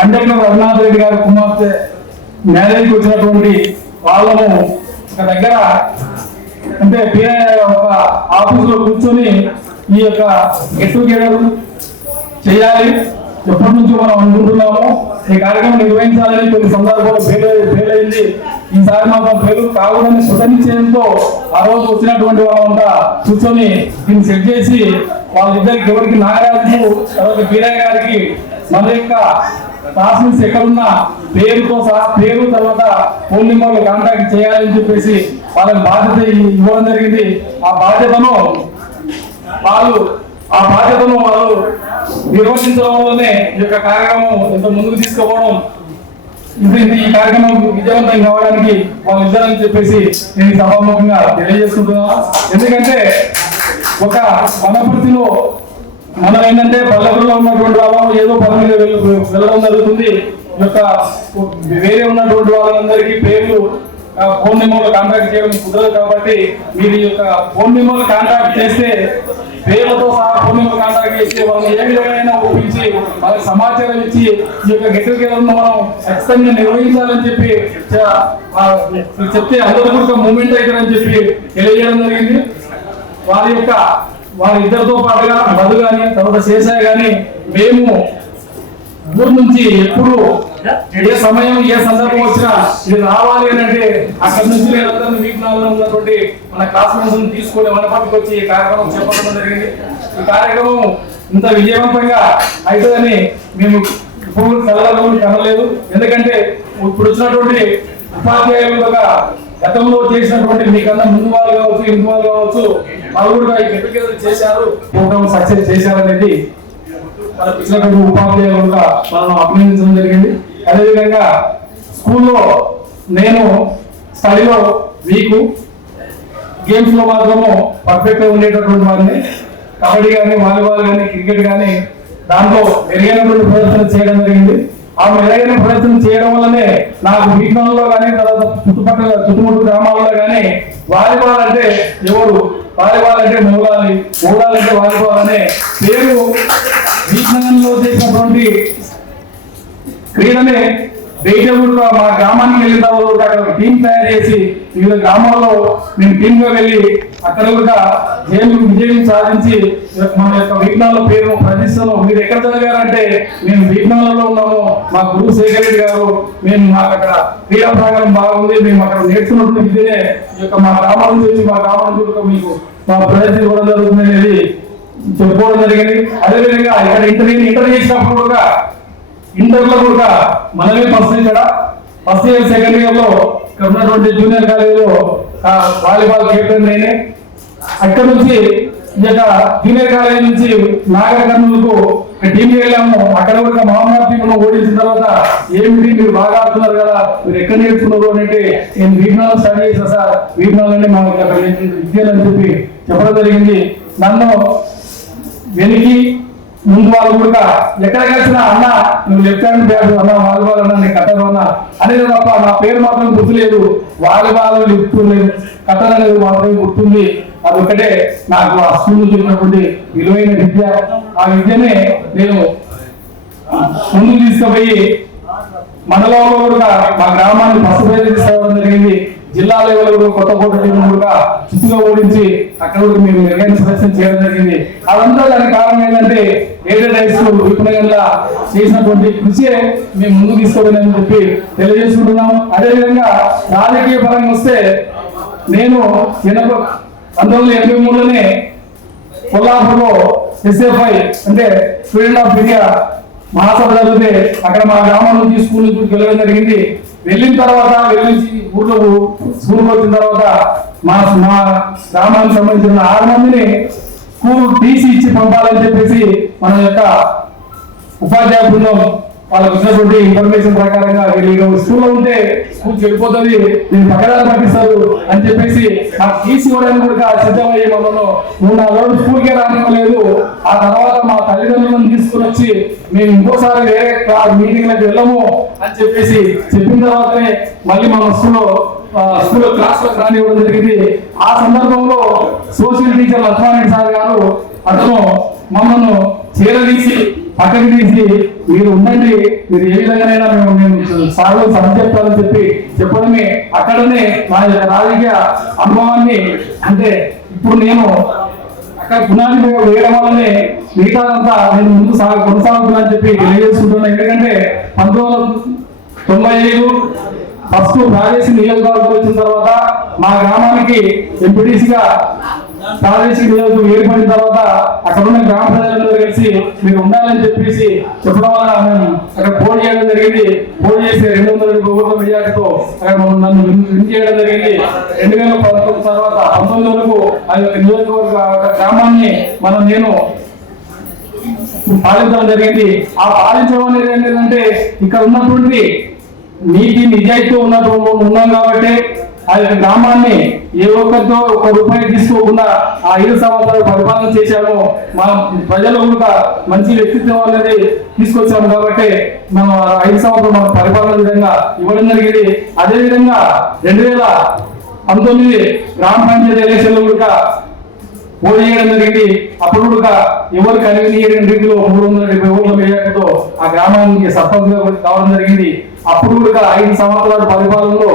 Conductor Raghunath Reddy గారి కుమార్తె మ్యారేజ్కి వచ్చినటువంటి వాళ్ళను ఒక దగ్గర అంటే ఒక ఆఫీసులో కూర్చొని ఈ యొక్క గెట్ టుగెదర్ చేయాలి, ఎప్పటి నుంచో మనం అనుకుంటున్నాము. ఈ కార్యక్రమం నిర్వహించాలని కొన్ని సందర్భాలు ఫెయిల్ అయింది. ఈసారి మాత్రం ఫెయిల్ కాకూడదని సుధనిశ్చయంతో ఆ రోజు వచ్చినటువంటి వాళ్ళంతా కూర్చొని దీన్ని సెట్ చేసి వాళ్ళిద్దరికి ఎవరికి నాగరాజు తర్వాత బీరయ్య గారికి మన యొక్క క్లాస్మేట్స్ ఎక్కడున్నా పేరుతో సహా పేరు తర్వాత ఫోన్ నెంబర్లు కాంటాక్ట్ చేయాలని చెప్పేసి వాళ్ళకి బాధ్యత ఇవ్వడం జరిగింది. ఆ బాధ్యతను వాళ్ళు నిర్వహించడం వల్లనే ఈ యొక్క కార్యక్రమం ఎంత ముందుకు తీసుకుపోవడం ఈ కార్యక్రమం విజయవంతం కావడానికి వాళ్ళు ఇద్దరని చెప్పేసి నేను సభాముఖంగా తెలియజేసుకుంటున్నాను. ఎందుకంటే ఒక వనపర్తిలో మనం ఏంటంటే పల్లెటూరులో ఉన్నటువంటి వాళ్ళం ఏదో పని మీద వెళ్ళడం జరుగుతుంది. ఈ యొక్క వేరే ఉన్నటువంటి వాళ్ళందరికీ పేర్లు ఫోన్ నెంబర్లు కాంటాక్ట్ చేయడం కుదరదు. కాబట్టి మీరు ఈ యొక్క ఫోన్ నెంబర్లు కాంటాక్ట్ చేస్తే పేర్లతో సహా ఫోన్ నెంబర్ కాంటాక్ట్ చేస్తే వాళ్ళని ఏ విధంగా ఒప్పించి వాళ్ళకి సమాచారం ఇచ్చి ఈ యొక్క గెట్ టుగెదర్ను మనం ఖచ్చితంగా నిర్వహించాలని చెప్పి చెప్తే అందరూ కూడా మూమెంట్ అవుతారని చెప్పి తెలియజేయడం జరిగింది. వారిద్దరితో పాటుగా మధు కానీ తర్వాత శేషయ్య కానీ మేము ఊరు నుంచి ఎప్పుడు ఏ సమయం ఏ సందర్భం వచ్చినా ఇది రావాలి అని అంటే అక్కడి నుంచి నేనందరినీ వీటిలో ఉన్నటువంటి మన క్లాస్మేట్స్ తీసుకొని వనపర్తికి వచ్చి ఈ కార్యక్రమం చేపట్టడం జరిగింది. ఈ కార్యక్రమం ఇంత విజయవంతంగా అవుతుందని మేము ఇప్పుడు కనలేదు. ఎందుకంటే ఇప్పుడు వచ్చినటువంటి ఉపాధ్యాయులుగా గతంలో చేసినటువంటి మీకన్నా ముందు వాళ్ళు కావచ్చు ఇందు వాళ్ళు కావచ్చు వాళ్ళు కూడా ఈ గెట్ టుగెదర్ చేశారు, ప్రోగ్రామ్ సక్సెస్ చేశారనేది మనకు ఇచ్చినటువంటి ఉపాధ్యాయులుగా మనం అభినందించడం జరిగింది. అదేవిధంగా స్కూల్లో నేను స్టడీలో వీకు గేమ్స్ లో మాత్రము పర్ఫెక్ట్ గా ఉండేటటువంటి వారిని కబడ్డీ కానీ వాలీబాల్ కానీ క్రికెట్ కానీ దాంట్లో మెరుగైనటువంటి ప్రదర్శన చేయడం జరిగింది. ఆ మెరుగైన ప్రదర్శన చేయడం వల్లనే నాకు వీక్షణలో కానీ తర్వాత చుట్టుముట్టు గ్రామాల్లో కానీ వాలీబాల్ అంటే ఎవరు, వాలీబాల్ అంటే మూలాలి, మూలాలంటే వాలీబాల్ అనే పేరు వీక్షణంలో చేసినటువంటి క్రీడనే వెయిటబుల్గా మా గ్రామానికి వెళ్ళిన తర్వాత అక్కడ టీం తయారు చేసి వివిధ గ్రామాల్లో మేము టీంగా వెళ్ళి అక్కడ కూడా విజయం సాధించి మన యొక్క విఘ్నాల పేరు ప్రతిష్టను మీరు ఎక్కడ చదివారంటే మేము విఘ్నాలలో ఉన్నాము, మా గురువు శేఖర్ రెడ్డి గారు మేము మాకు అక్కడ క్రీడా ప్రాంగణం బాగుంది, మేము అక్కడ నేర్చుకున్నటువంటి విద్యనే ఈ యొక్క మా గ్రామం నుంచి వచ్చి మా గ్రామం కూడా మీకు మా ప్రదర్శన ఇవ్వడం జరుగుతుంది అనేది చెప్పుకోవడం జరిగింది. అదేవిధంగా ఇక్కడ ఇంటర్ చేసినప్పుడు కూడా ఇంటర్లో కూడా మనమే ఫస్ట్ ఇయర్ సెకండ్ ఇయర్ లో ఇక్కడ ఉన్నటువంటి జూనియర్ కాలేజీలో వాలీబాల్ కెప్టెన్ నేనే. అక్కడ నుంచి ఈ యొక్క జూనియర్ కాలేజీ నుంచి నాగర్ కర్నూలుకు టీంకి వెళ్ళాము. అక్కడ కూడా మహమ్మద్ టీంను ఓడించిన తర్వాత ఏమిటి మీరు బాగా ఆడుతున్నారు కదా, మీరు ఎక్కడ నేర్చుకున్నారు అంటే నేను వీటినాలు స్టడీ చేసా సార్, వీటినాలనే మా విద్యలు అని చెప్పి చెప్పడం జరిగింది. నన్ను వెనికి ముందు వాళ్ళు కూడా ఎక్కడ కలిసినా అన్న నువ్వు లెఫ్ట్ హ్యాండ్ బ్యాట్ అన్న వాలీబాల్ అన్నా నేను కట్టరు అన్నా అనేది తప్ప నా పేరు మాత్రం గుర్తులేదు. వాలీబాల్ లిఫ్ట్ లేదు, కట్టర్ అనేది మాత్రమే గుర్తుంది. అది ఒకటే నాకు ఆ స్కూల్ చెప్పినటువంటి విలువైన విద్య. ఆ విద్యనే నేను ముందుకు తీసుకుపోయి మండలంలో కూడా మా గ్రామాన్ని ఫస్ట్ ప్రైజ్ తీసుకోవడం జరిగింది. జిల్లా లెవెల్ కూడా కొత్తకోట టీం కూడా చిత్తుగా ఓడించి అక్కడ కూడా మేము మెరుగైన ప్రదర్శన చేయడం జరిగింది. అదంతా దానికి కారణం ఏంటంటే ఎయిడెడ్ హై స్కూల్ విపణంగా చేసినటువంటి కృషి మేము ముందుకు తీసుకోవాలని చెప్పి తెలియజేసుకుంటున్నాం. అదేవిధంగా రాజకీయ పరంగా వస్తే నేను 1983లోనే కొల్లాపూర్లో SFI అంటే స్టూడెంట్ ఆఫ్ ఇండియా మహాసభ జరిగితే అక్కడ మా గ్రామం నుంచి స్కూల్ వెళ్ళడం జరిగింది. వెళ్ళిన తర్వాత ఊర్లో స్కూల్కి వచ్చిన తర్వాత మా గ్రామానికి సంబంధించిన 6 మందిని స్కూల్ టీసీ ఇచ్చి పంపాలని చెప్పేసి మన యొక్క ఉపాధ్యాయ బృందం వాళ్ళకు వచ్చినటువంటి ఇన్ఫర్మేషన్ ప్రకారంగా వీళ్ళు స్కూల్లో ఉంటే స్కూల్ చెడిపోతుంది, నేను పక్కదారి పట్టిస్తారు అని చెప్పేసి నాకు టీసీ ఇవ్వడానికి కూడా సిద్ధమయ్యే మనలో 3-4 రోజులు స్కూల్కే రానివ్వలేదు. ఆ తర్వాత మా తల్లిదండ్రులను తీసుకుని వచ్చి మేము ఇంకోసారి వేరే మీటింగ్లకు వెళ్ళము అని చెప్పేసి చెప్పిన తర్వాతనే మళ్ళీ మా స్కూల్లో క్లాస్ లో రానివ్వడం జరిగింది. ఆ సందర్భంలో సోషల్ టీచర్ లక్ష్మణ్ సార్ గారు అతను మమ్మల్ని చేరదీసి పక్కకి తీసి మీరు ఉండండి, మీరు ఏ విధంగానైనా మేము సార్లు చెప్తారని చెప్పడమే అక్కడనే మా రాజకీయ అనుభవాన్ని, అంటే ఇప్పుడు నేను అక్కడ పునాది వేయడం వల్లనే మిగతాదంతా నేను ముందు కొనసాగుతుందని తెలియజేసుకుంటున్నాను. ఎందుకంటే 1995 ఫస్ట్ ప్రాదేశిక నియోజకవర్గం వచ్చిన తర్వాత మా గ్రామానికి ఎంపీటీసీగా ప్రాదేశిక నియోజకవర్గం ఏర్పడిన తర్వాత అక్కడ ఉన్న గ్రామ ప్రజలందరూ కలిసి మీరు ఉండాలని చెప్పడం వల్ల మేము అక్కడ పోటీ చేయడం జరిగింది. పోటీ చేసి 200 ఓట్ల మెజార్టీతో అక్కడ నన్ను విన్ చేయడం జరిగింది. 2019 తర్వాత 19 వరకు ఆ యొక్క నియోజకవర్గ గ్రామాన్ని నేను పాలించడం జరిగింది. ఆ పాలించడం అనేది ఏంటంటే ఇక్కడ ఉన్నటువంటి నీతి నిజాయితీ ఉన్నాం కాబట్టి ఆ యొక్క గ్రామాన్ని ఏ ఒక్కరితో ₹1 తీసుకోకుండా ఆ 5 సంవత్సరాలు పరిపాలన చేశాము. మా ప్రజలు కూడా మంచి వ్యక్తిత్వం అనేది తీసుకొచ్చాము కాబట్టి మనం 5 సంవత్సరాలు మన పరిపాలన విధంగా ఇవ్వడం జరిగింది. అదేవిధంగా 2019 గ్రామ పంచాయతీ ఎలక్షన్లు కూడా పోటీ చేయడం జరిగింది. అప్పుడు కూడా ఎవరు కలిగిన రీతిలో 370 ఓట్ల మెజార్టీతో ఆ గ్రామానికి సర్పంచ్ కావడం జరిగింది. అప్పుడు కూడా 5 సంవత్సరాల పరిపాలనలో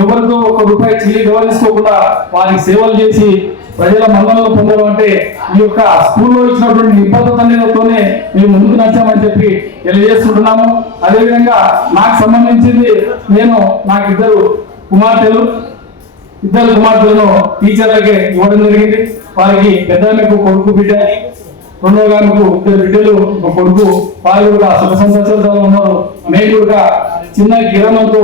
ఎవరితో ₹1 చెల్లి గౌరవించుకోకుండా వారికి సేవలు చేసి ప్రజల మన్ననలు పొందడం అంటే ఈ యొక్క స్కూల్లో ఇచ్చినటువంటి నిబద్ధతతోనే మేము ముందుకు నచ్చామని తెలియజేస్తుంటున్నాము. అదేవిధంగా నాకు సంబంధించింది నాకు ఇద్దరు కుమార్తెలను టీచర్లకే ఇవ్వడం జరిగింది. వారికి పెద్దలకు కొడుకు బిడ్డ, రెండవ గారికి 2 బిడ్డలు, ఒక కొడుకు. వారు కూడా సుఖ సంతోషాలతో ఉన్నారు. మేము కూడా చిన్న కిరాణంతో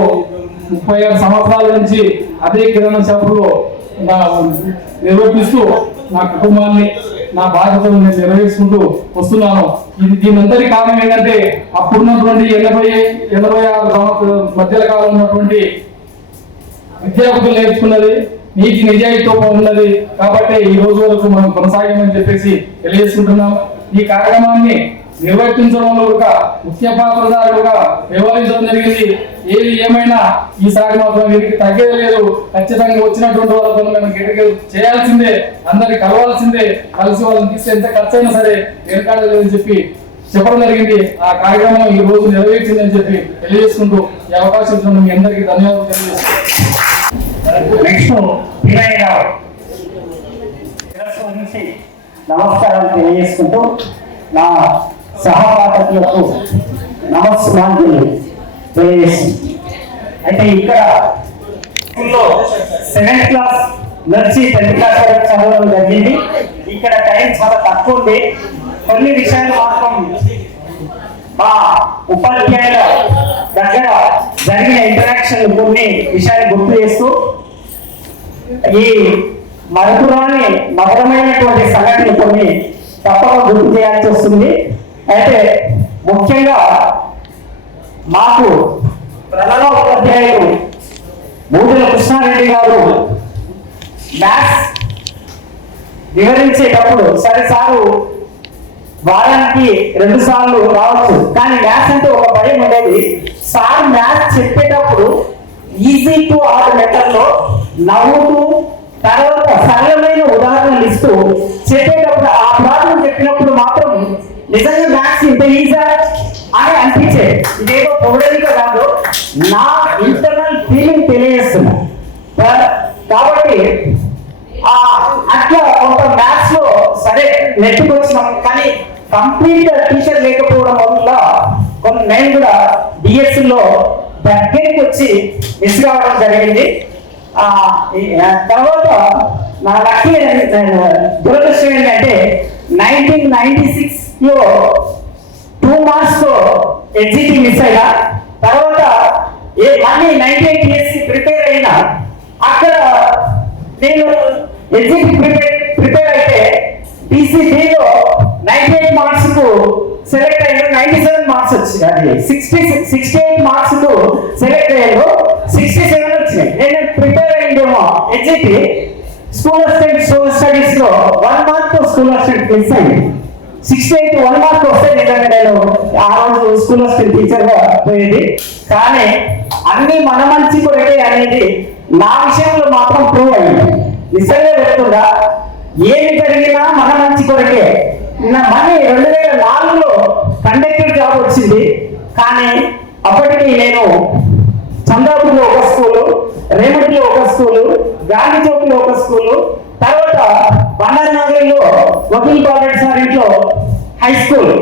36 సంవత్సరాల నుంచి అదే కిరాణా షాపులో నిర్వర్తిస్తూ నా కుటుంబాన్ని, నా బాధ్యతలను నేను నిర్వహించుకుంటూ వస్తున్నాను. దీనందరి కారణం ఏంటంటే అప్పుడున్నటువంటి 86 సంవత్సరాల మధ్యల కాలం ఉన్నటువంటి విద్యార్థులు నేర్చుకున్నది నీతి నిజాయితీతో ఉన్నది కాబట్టి ఈ రోజు వరకు మనం కొనసాగామని తెలియజేసుకుంటున్నాం. ఈ కార్యక్రమాన్ని నిర్వర్తించడంలో ఒక ముఖ్య పాత్రధారులుగా వ్యవహరించడం జరిగింది. ఏది ఏమైనా ఈసారి మాత్రం వీరికి తగ్గేది లేదు. ఖచ్చితంగా వచ్చినటువంటి వాళ్ళతో మేము గిటకి చేయాల్సిందే, అందరికి కలవాల్సిందే, కలిసి వాళ్ళని తీస్తే ఎంత ఖర్చు అయినా సరే ఏర్పడలేదని చెప్పడం జరిగింది. ఆ కార్యక్రమం ఈ రోజు నెరవేర్చిందని తెలియజేసుకుంటూ ఈ అవకాశం ఇచ్చిన మీ అందరికీ ధన్యవాదాలు తెలియజేస్తున్నాను. నెక్స్ట్ నమస్కారాలు తెలియజేసుకుంటూ నా సహపాఠకులకు నమస్కారాలు తెలియజేస్తుంది. అయితే ఇక్కడ స్కూల్లో 7th క్లాస్ నుంచి 10th క్లాస్ వరకు చదవడం జరిగింది. ఇక్కడ టైం చాలా తక్కువ ఉంది. కొన్ని విషయాలు మాత్రం మా ఉపాధ్యాయుల దగ్గర జరిగిన ఇంటరాక్షన్ కొన్ని విషయాలు గుర్తు చేస్తూ ఈ మరపురాని మధురమైనటువంటి సంఘటనలు కొన్ని తప్పక గుర్తు చేయాల్సి వస్తుంది. అయితే ముఖ్యంగా మాకు ప్రధాన ఉపాధ్యాయులు బూదెల కృష్ణారెడ్డి గారు మ్యాథ్స్ వివరించేటప్పుడు సరే సారు వారానికి 2 సార్లు రావచ్చు, కానీ మ్యాథ్స్ అంటే ఒక భయం ఉండేది. సార్ మ్యాథ్స్ చెప్పేటప్పుడు ఈజీ టు ఆర్ మెథడ్ లో నవ్వుతూ తర్వాత సరళమైన ఉదాహరణలు ఇస్తూ చెప్పేటప్పుడు ఆ ప్రాబ్లం చెప్పినప్పుడు మాత్రం నిజంగా మ్యాథ్స్ ఇంత ఈజా అని అనిపించేది. ఇదేదో పొగడలిగా కాదు, నా ఇంటర్నల్ ఫీలింగ్ తెలియజేస్తున్నా. కాబట్టి అట్లా కొంత మ్యాథ్స్ లో సరే నెట్టుకు వచ్చినాం, కానీ కంప్లీట్ టీచర్ లేకపోవడం వల్ల కొన్ని నేను కూడా డిఎస్సి లో దగ్గరికి వచ్చి మిస్ కావడం జరిగింది. తర్వాత నా లక్కీ దురదృష్టం ఏంటంటే 1996 లో 2 మార్క్స్ తో ఎగ్జిట్ మిస్ అయినా, తర్వాత మళ్ళీ 98 టీఎస్సి ప్రిపేర్ అయినా అక్కడ నేను ఎగ్జిట్ ప్రిపేర్ అయితే టీసీలో 98 మార్క్స్ కు సెలెక్ట్ అయ్యారు. 97 మార్క్స్ వచ్చింది. 68 మార్క్స్ కు సెలెక్ట్ అయ్యారు. 67 వచ్చినాయి. నేను ప్రిపేర్ అయ్యిందేమో ఎగ్జిట్ స్కూల్ అసిస్టెంట్ స్టడీస్ లో 1 మార్క్ తో స్కూల్ అసిస్టెంట్ మిస్ అయింది. 68 1 మార్క్ వస్తే నిజంగా నేను ఆ రోజు స్కూల్ అసిస్టెంట్ టీచర్ గా పోయేది. కానీ అన్ని మన మంచి కొరకే అనేది నా విషయంలో మాత్రం ప్రూవ్ అయింది. నిజంగా చెప్తుందా, ఏమి జరిగినా మన మంచి కొరకే. మళ్ళీ 2004లో కండక్టర్ జాబ్ వచ్చింది. కానీ అప్పటికి నేను చంద్రాపూర్లో ఒక స్కూలు, రేమటిలో ఒక స్కూలు, గాంధీ చౌక్లో ఒక స్కూలు, తర్వాత బండారునగర్లో వకీల్ బాలరెడ్డి సార్ ఇంట్లో హై స్కూల్,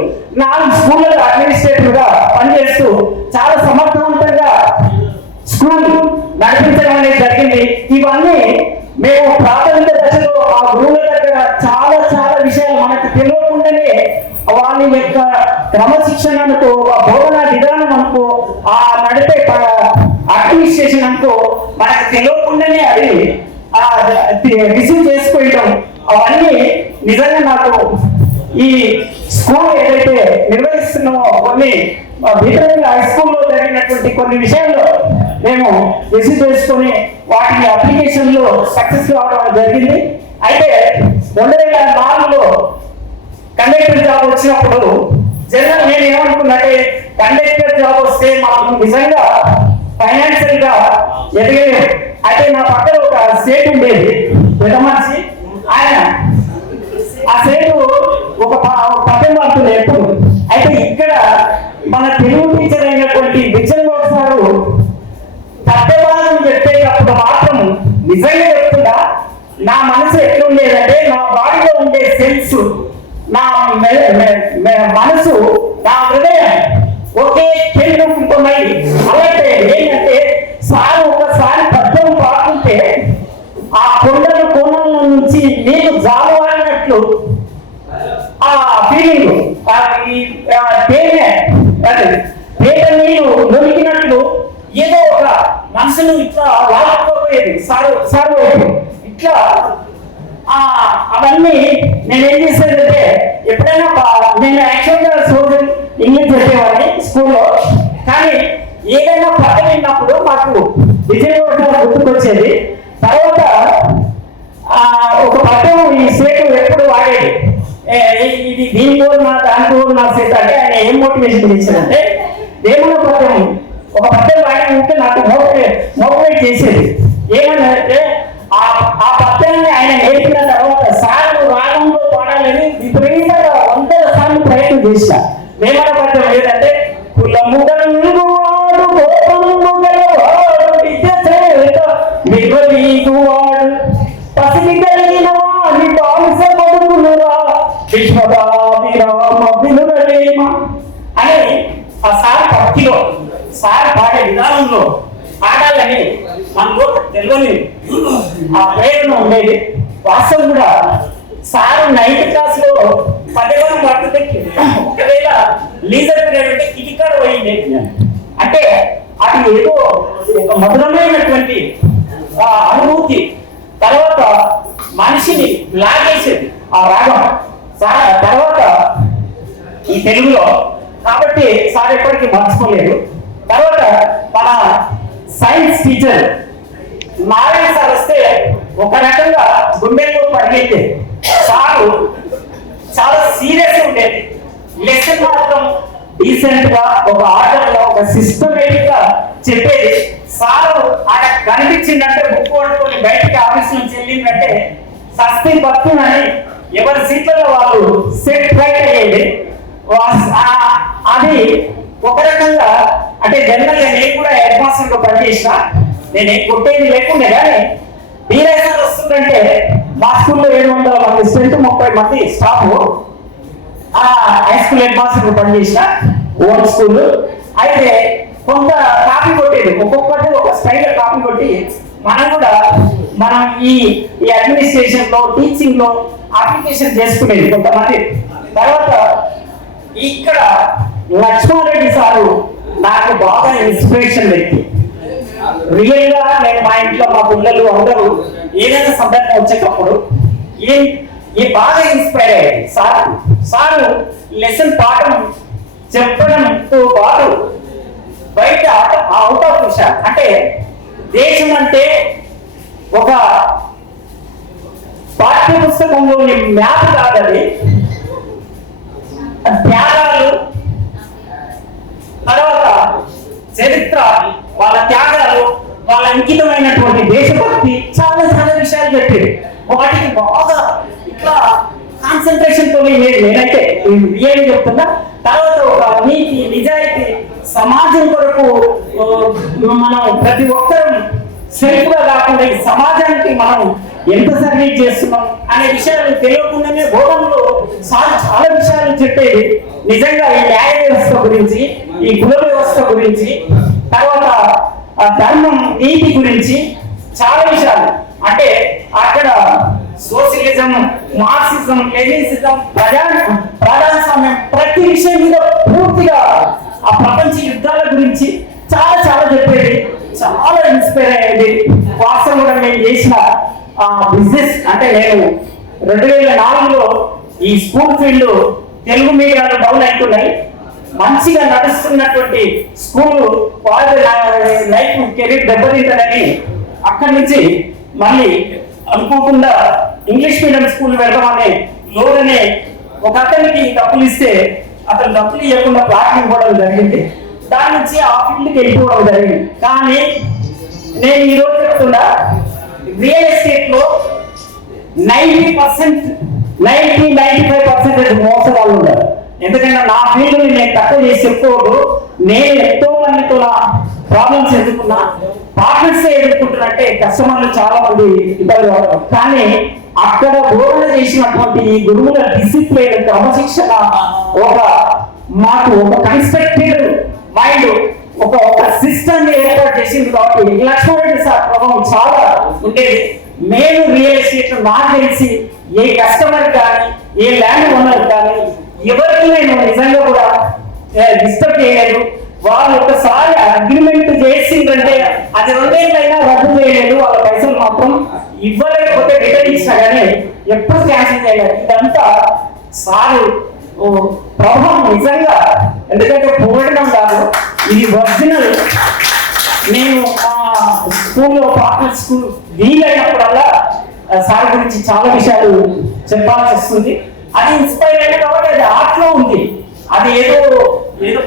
4 స్కూళ్ళలో అడ్మినిస్ట్రేటర్ గా పనిచేస్తూ చాలా సమర్థవంతంగా స్కూల్ నడిపించడం అనేది జరిగింది. ఇవన్నీ మేము ప్రాథమిక దశలో ఆ గురువుల దగ్గర చాలా చాలా విషయాలు మనకు తెలియకుండానే వాళ్ళ యొక్క క్రమశిక్షణకు, ఆ బోధనా విధానం అనుకో, ఆ నడిపే అడ్మినిస్ట్రేషన్ అనుకో మనకు తెలియకుండానే అది రిసీవ్ చేసుకోవడం, అవన్నీ నిజంగా నాకు ఈ స్కూల్ ఏదైతే నిర్వహిస్తున్నామో కొన్ని భీకరంగా హై స్కూల్లో జరిగినటువంటి కొన్ని విషయాల్లో మేము రిసీవ్ చేసుకొని వాటిని అప్లికేషన్లో సక్సెస్ కావడం జరిగింది. అయితే 2004లో కండక్టర్ జాబ్ వచ్చినప్పుడు జనరల్ నేను ఏమనుకున్నట్టే, కండక్టర్ జాబ్ వస్తే మాకు నిజంగా ఫైనాన్షియల్ గా ఎదగలేదు. అయితే నా పక్కన ఒక సేటు ఉండేది, పెద్ద మనిషి. ఆయన ఆ సేటు ఒక పక్కన పడుతుంది ఎప్పుడు. అయితే ఇక్కడ మన తెలుగు టీచర్ అయినటువంటి విజయగౌడ్ సారు సత్యవాదం చెప్పేటప్పుడు మాత్రం నిజంగా చెప్తుందా, నా మనసు ఎట్లుండేదంటే, నా బాడీలో ఉండే సెల్స్, నా మనసు, నా హృదయం ఒకే కేంద్రమై అలాగే ఏంటంటే, సార్ ఒకసారి పద్యం పాడుతుంటే ఆ కొండల కోణాల నుంచి నీకు జాలవాడినట్లు ఆ ఫీలింగ్, పేట నీళ్ళు దొరికినట్లు ఏదో ఒక మనసును ఇట్లా లాగకపోయేది సారు ఇట్లా. అవన్నీ నేనేం చేసేదంటే, ఎప్పుడైనా నేను యాక్చువల్గా సోషల్ ఇంగ్లీష్ చెప్పేవాడిని స్కూల్లో, కానీ ఏదైనా పద్యం విన్నప్పుడు మాకు విజయవాడ గుర్తుకొచ్చేది. తర్వాత ఒక పద్యం ఈ సేటు ఎప్పుడు వాడేది, ఇది దీని కోరినా దాని కోరినా సేటు అంటే ఆయన ఏం మోటివేషన్ ఇచ్చారంటే, ఏమన్నా పద్యం ఒక పద్యం వాడి ఉంటే నాకు మోటివేట్ చేసేది. ఏమన్నారంటే, ఆ పద్యాన్ని ఆయన నేర్పిన తర్వాత సార్లు రాగంలో పాడాలని విపరీతంగా 100 సార్లు ప్రయత్నం చేశా. వేమన పద్యం ఏదంటే, కులము గంగువాడు కోపము గలవాడు విద్య చేత వివరీగువాడు పసిడి కలిగిన వాడి బానిస బతుకులురా విశ్వదాభిరామ వినురలేమ అని ఆ సార్ భక్తిలో, సార్ పాడే విధానంలో పాడాలని మనకు తెలియని ఆ ప్రేరణ ఉండేది. వాస్తవం కూడా సార్ 9th క్లాస్లో పదవరం పడుతుంటే ఒకవేళ లీజర్ పీరియడ్ అంటే కిటికాడ పోయింది. అంటే అది ఏదో ఒక మధురమైనటువంటి అనుభూతి, తర్వాత మనిషిని లాగేసేది ఆ రాగం. తర్వాత ఈ తెలుగులో కాబట్టి సార్ ఎప్పటికీ మర్చిపోలేదు. తర్వాత మన సైన్స్ టీచర్ నారాయణ సార్ వస్తే ఒక రకంగా గుండెల్లో పడిగెత్తే సారు చాలా సీరియస్ ఉండేది. లెసన్ మాత్రం డీసెంట్ గా, ఒక ఆర్డర్ గా, ఒక సిస్టమేటిక్ గా చెప్పేది. సారు ఆయన కనిపించిందంటే బుక్ పట్టుకొని బయటికి ఆఫీస్ నుంచి వెళ్ళిందంటే సస్తి భక్తులని ఎవరి సీట్లలో వాళ్ళు సెట్ రైట్ అయ్యేది. అది ఒక రకంగా అంటే జనరల్ గా నేను కూడా హెడ్ మాస్టర్ గా పనిచేసిన, నేనేం కొట్టేది లేకుండా. కానీ వీరేసారి వస్తుందంటే మా స్కూల్లో 700 మంది స్ట్రెంత్, 30 మంది staff. High school head master గా పనిచేసిన ఓన్ స్కూల్. అయితే కొంత కాపీ కొట్టేది, ఒక్కొక్కటి ఒక స్టైల్ కాపీ కొట్టి మనం ఈ అడ్మినిస్ట్రేషన్ లో, టీచింగ్ లో అప్లికేషన్ చేసుకునేది కొంతమంది. తర్వాత ఇక్కడ లక్ష్మారెడ్డి సారు నాకు బాగా ఇన్స్పిరేషన్ వ్యక్తి. రియల్ గా నేను మా ఇంట్లో మా పిల్లలు అందరూ ఏదైనా సందర్భం వచ్చేటప్పుడు ఏ బాగా ఇన్స్పైర్ అయ్యేది సారు లెసన్ పాఠం చెప్పడంతో పాటు బయట అవుట్ ఆఫ్ విషయం అంటే దేశం అంటే ఒక పాఠ్య పుస్తకంలోని మ్యాప్ కాదది, త్యాగాలు, తర్వాత చరిత్ర, వాళ్ళ త్యాగాలు, వాళ్ళ అంకితమైనటువంటి దేశభక్తి, చాలా చాలా విషయాలు చెప్పేది. వాటికి బాగా ఇట్లా కాన్సెప్ట్ కాన్సన్ట్రేషన్ తో నేనైతే రియల్ చెప్తున్నా. తర్వాత ఒక నీతి నిజాయితీ సమాజం కొరకు మనం ప్రతి ఒక్కరూ సెల్ఫ్ గా కాకుండా ఈ సమాజానికి మనం ఎంత సర్వీస్ చేస్తున్నాం అనే విషయాలు తెలియకుండానే బోధనలో చాలా విషయాలు చెప్పేది. నిజంగా ఈ న్యాయ వ్యవస్థ గురించి, ఈ కుల వ్యవస్థ గురించి, తర్వాత ధర్మం నీతి గురించి చాలా విషయాలు. అంటే అక్కడ సోషలిజం, మార్క్సిజం, లెనినిజం, ప్రజాస్వామ్యం ప్రతి విషయం మీద పూర్తిగా ఆ ప్రపంచ యుద్ధాల గురించి చాలా చాలా చెప్పేది. చాలా ఇన్స్పైర్ అయ్యేది. వాస్తవం కూడా నేను చేసిన బిజినెస్ అంటే నేను 2004లో ఈ స్కూల్ ఫీల్డ్ తెలుగు మీడియాలో డౌన్ అవుతున్నాయి. మంచిగా నడుస్తున్నటువంటి స్కూల్ వాళ్ళ లైఫ్ కెరీర్ దెబ్బతింటాడని అక్కడి నుంచి మళ్ళీ అనుకోకుండా ఇంగ్లీష్ మీడియం స్కూల్ వెళ్దామనే లోనే ఒక అతనికి డబ్బులు ఇస్తే అతను డబ్బులు ఇవ్వకుండా ప్లాట్ ఇవ్వడం జరిగింది. దాని నుంచి ఆ ఫీల్డ్కి వెళ్ళిపోవడం జరిగింది. కానీ నేను ఈరోజు చెప్తున్నా రియల్ ఎస్టేట్ లో 90%, 95% మోసగాళ్ళు ఉన్నారు. ఎందుకంటే నా ఫీల్డ్ నేను తక్కువ చేసి చెప్పుకోవద్దు. నేను ఎంతో మందితో నా ప్రాబ్లమ్స్ ఎదుర్కొన్నా, పార్ట్నర్స్ ఎదుర్కొంటున్నట్టే కస్టమర్లు చాలా మంది ఇబ్బంది పడతారు. కానీ అక్కడ బోధన చేసినటువంటి ఈ గురువుల డిసిప్లిన్, క్రమశిక్షణ, మాకు ఒక కన్స్ట్రక్టెడ్ మైండ్, ఒక సిస్టమ్ ఏర్పాటు చేసింది. కాబట్టి లక్ష్మణరెడ్డి సార్ ప్రభావం చాలా ఉండేది. మేము రియల్ ఎస్టేట్ నాకు తెలిసి ఏ కస్టమర్ కానీ ఏ ల్యాండ్ ఓనర్ కానీ ఎవరికి నేను నిజంగా కూడా డిస్టర్బ్ చేయలేదు. వాళ్ళు ఒకసారి అగ్రిమెంట్ చేసిందంటే అది 2 ఏళ్ళైనా రద్దు చేయలేదు. వాళ్ళ పైసలు మాత్రం ఇవ్వలేకపోతే రిటర్న్ ఇచ్చినా కానీ ఎప్పుడు క్యాన్సిల్ చేయలేదు. ఇదంతా సారు ప్రభావం నిజంగా. ఎందుకంటే పొగడడం కాదు, ఇది ఒరిజినల్. నేను స్కూల్లో పార్ట్నర్ స్కూల్ వీలైనప్పుడల్లా సార్ గురించి చాలా విషయాలు చెప్పాల్సి వస్తుంది. అది ఇన్స్పైర్ అయిన కాబట్టి అది ఆర్ట్ లో ఉంది. అది ఏదో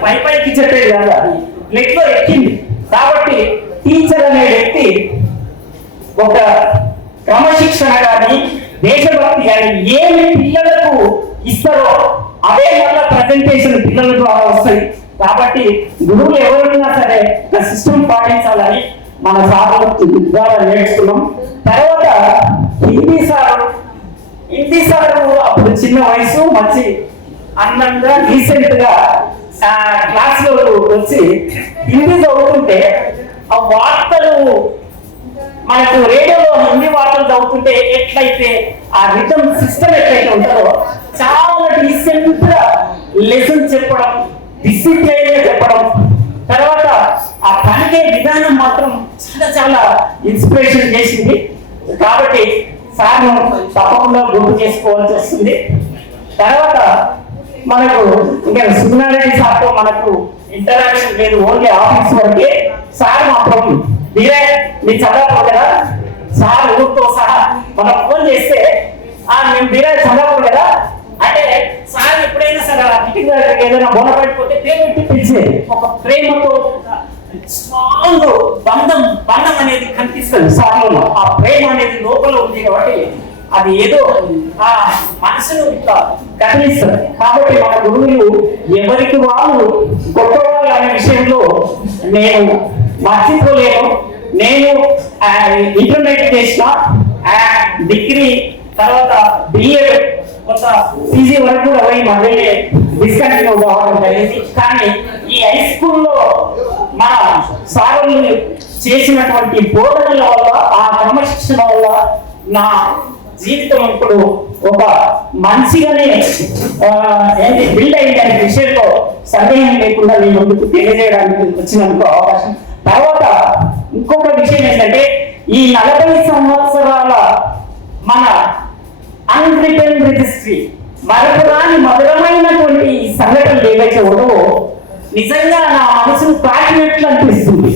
పైకి చెప్పేది కాదు, అది బ్లడ్ లో ఎక్కింది. కాబట్టి టీచర్ అనే వ్యక్తి ఒక క్రమశిక్షణ కానీ దేశభక్తి కానీ ఏమి పిల్లలకు ఇస్తారో అదే మళ్ళీ ప్రజెంటేషన్ పిల్లల ద్వారా వస్తాయి. కాబట్టి గురువులు ఎవరున్నా సరే ఒక సిస్టమ్ పాటించాలని మన సార్లు ద్వారా నేర్చుకున్నాం. తర్వాత హిందీ సారు అప్పుడు చిన్న వయసు, మంచి అందంగా రీసెంట్ గా క్లాస్ లో వచ్చి హిందీ చదువుతుంటే ఆ వార్తలు మనకు రేడియోలో హిందీ వార్తలు చదువుతుంటే ఎట్లయితే ఆ రిథమ్ సిస్టమ్ ఎట్లయితే ఉంటుందో చాలా డీసెంట్ గా లెసన్ చెప్పడం, డిసిప్లైన్ గా చెప్పడం, తర్వాత ఆ పనికే విధానం మాత్రం చాలా చాలా ఇన్స్పిరేషన్ చేసింది. కాబట్టి సార్ తప్పకుండా గుర్తు చేసుకోవాల్సి వస్తుంది. తర్వాత మనకు ఇంకా సుబ్రహ్మణ్య సార్తో మనకు ఇంటరాక్షన్ లేదు, ఓన్లీ ఆఫీస్ వరకే. సార్ మాత్రం మీరే మీ చదవకూడదు కదా, సార్ ఊరితో సహా మనం ఫోన్ చేస్తే మేము మీరే చదవకూడదు కదా అంటే సార్ ఎప్పుడైనా సరే మీటింగ్ ఏదైనా బోనపడిపోతే పేమెంట్ పిలిచేది. ఒక ప్రేమతో స్ట్రాంగ్ బంధం అనేది కనిపిస్తుంది సార్లో. ఆ ప్రేమ అనేది లోపల ఉంది కాబట్టి అది ఏదో ఆ మనసును కదిలిస్తుంది. కాబట్టి మన గురువులు ఎవరికి వాళ్ళు గొప్పవాళ్ళు అనే విషయంలో నేను మర్చిపోలేను. నేను ఇంటర్మీడియట్ చేసిన, డిగ్రీ తర్వాత బిఎడ్, కొంత పీజీ వరకు కూడా పోయి మళ్ళీ డిస్కంటిన్యూ కావడం జరిగింది. కానీ ఈ హై స్కూల్లో మన సారులు చేసినటువంటి బోధనల వల్ల, ఆ క్రమశిక్షణ వల్ల నా జీవితం ఇప్పుడు ఒక మంచిగానే బిల్డ్ అయింది అనే విషయంలో సందేహం లేకుండా నేను ముందుకు తెలియజేయడానికి వచ్చినందుకు అవకాశం. తర్వాత ఇంకొక విషయం ఏంటంటే ఈ 40 సంవత్సరాల మన అన్రిటర్న్ రిజిస్ట్రీ, మరపురాని మధురమైనటువంటి ఈ సంఘటనలు ఏవైతే ఉండవో నిజంగా నా మనసును తాకినట్లు అనిపిస్తుంది.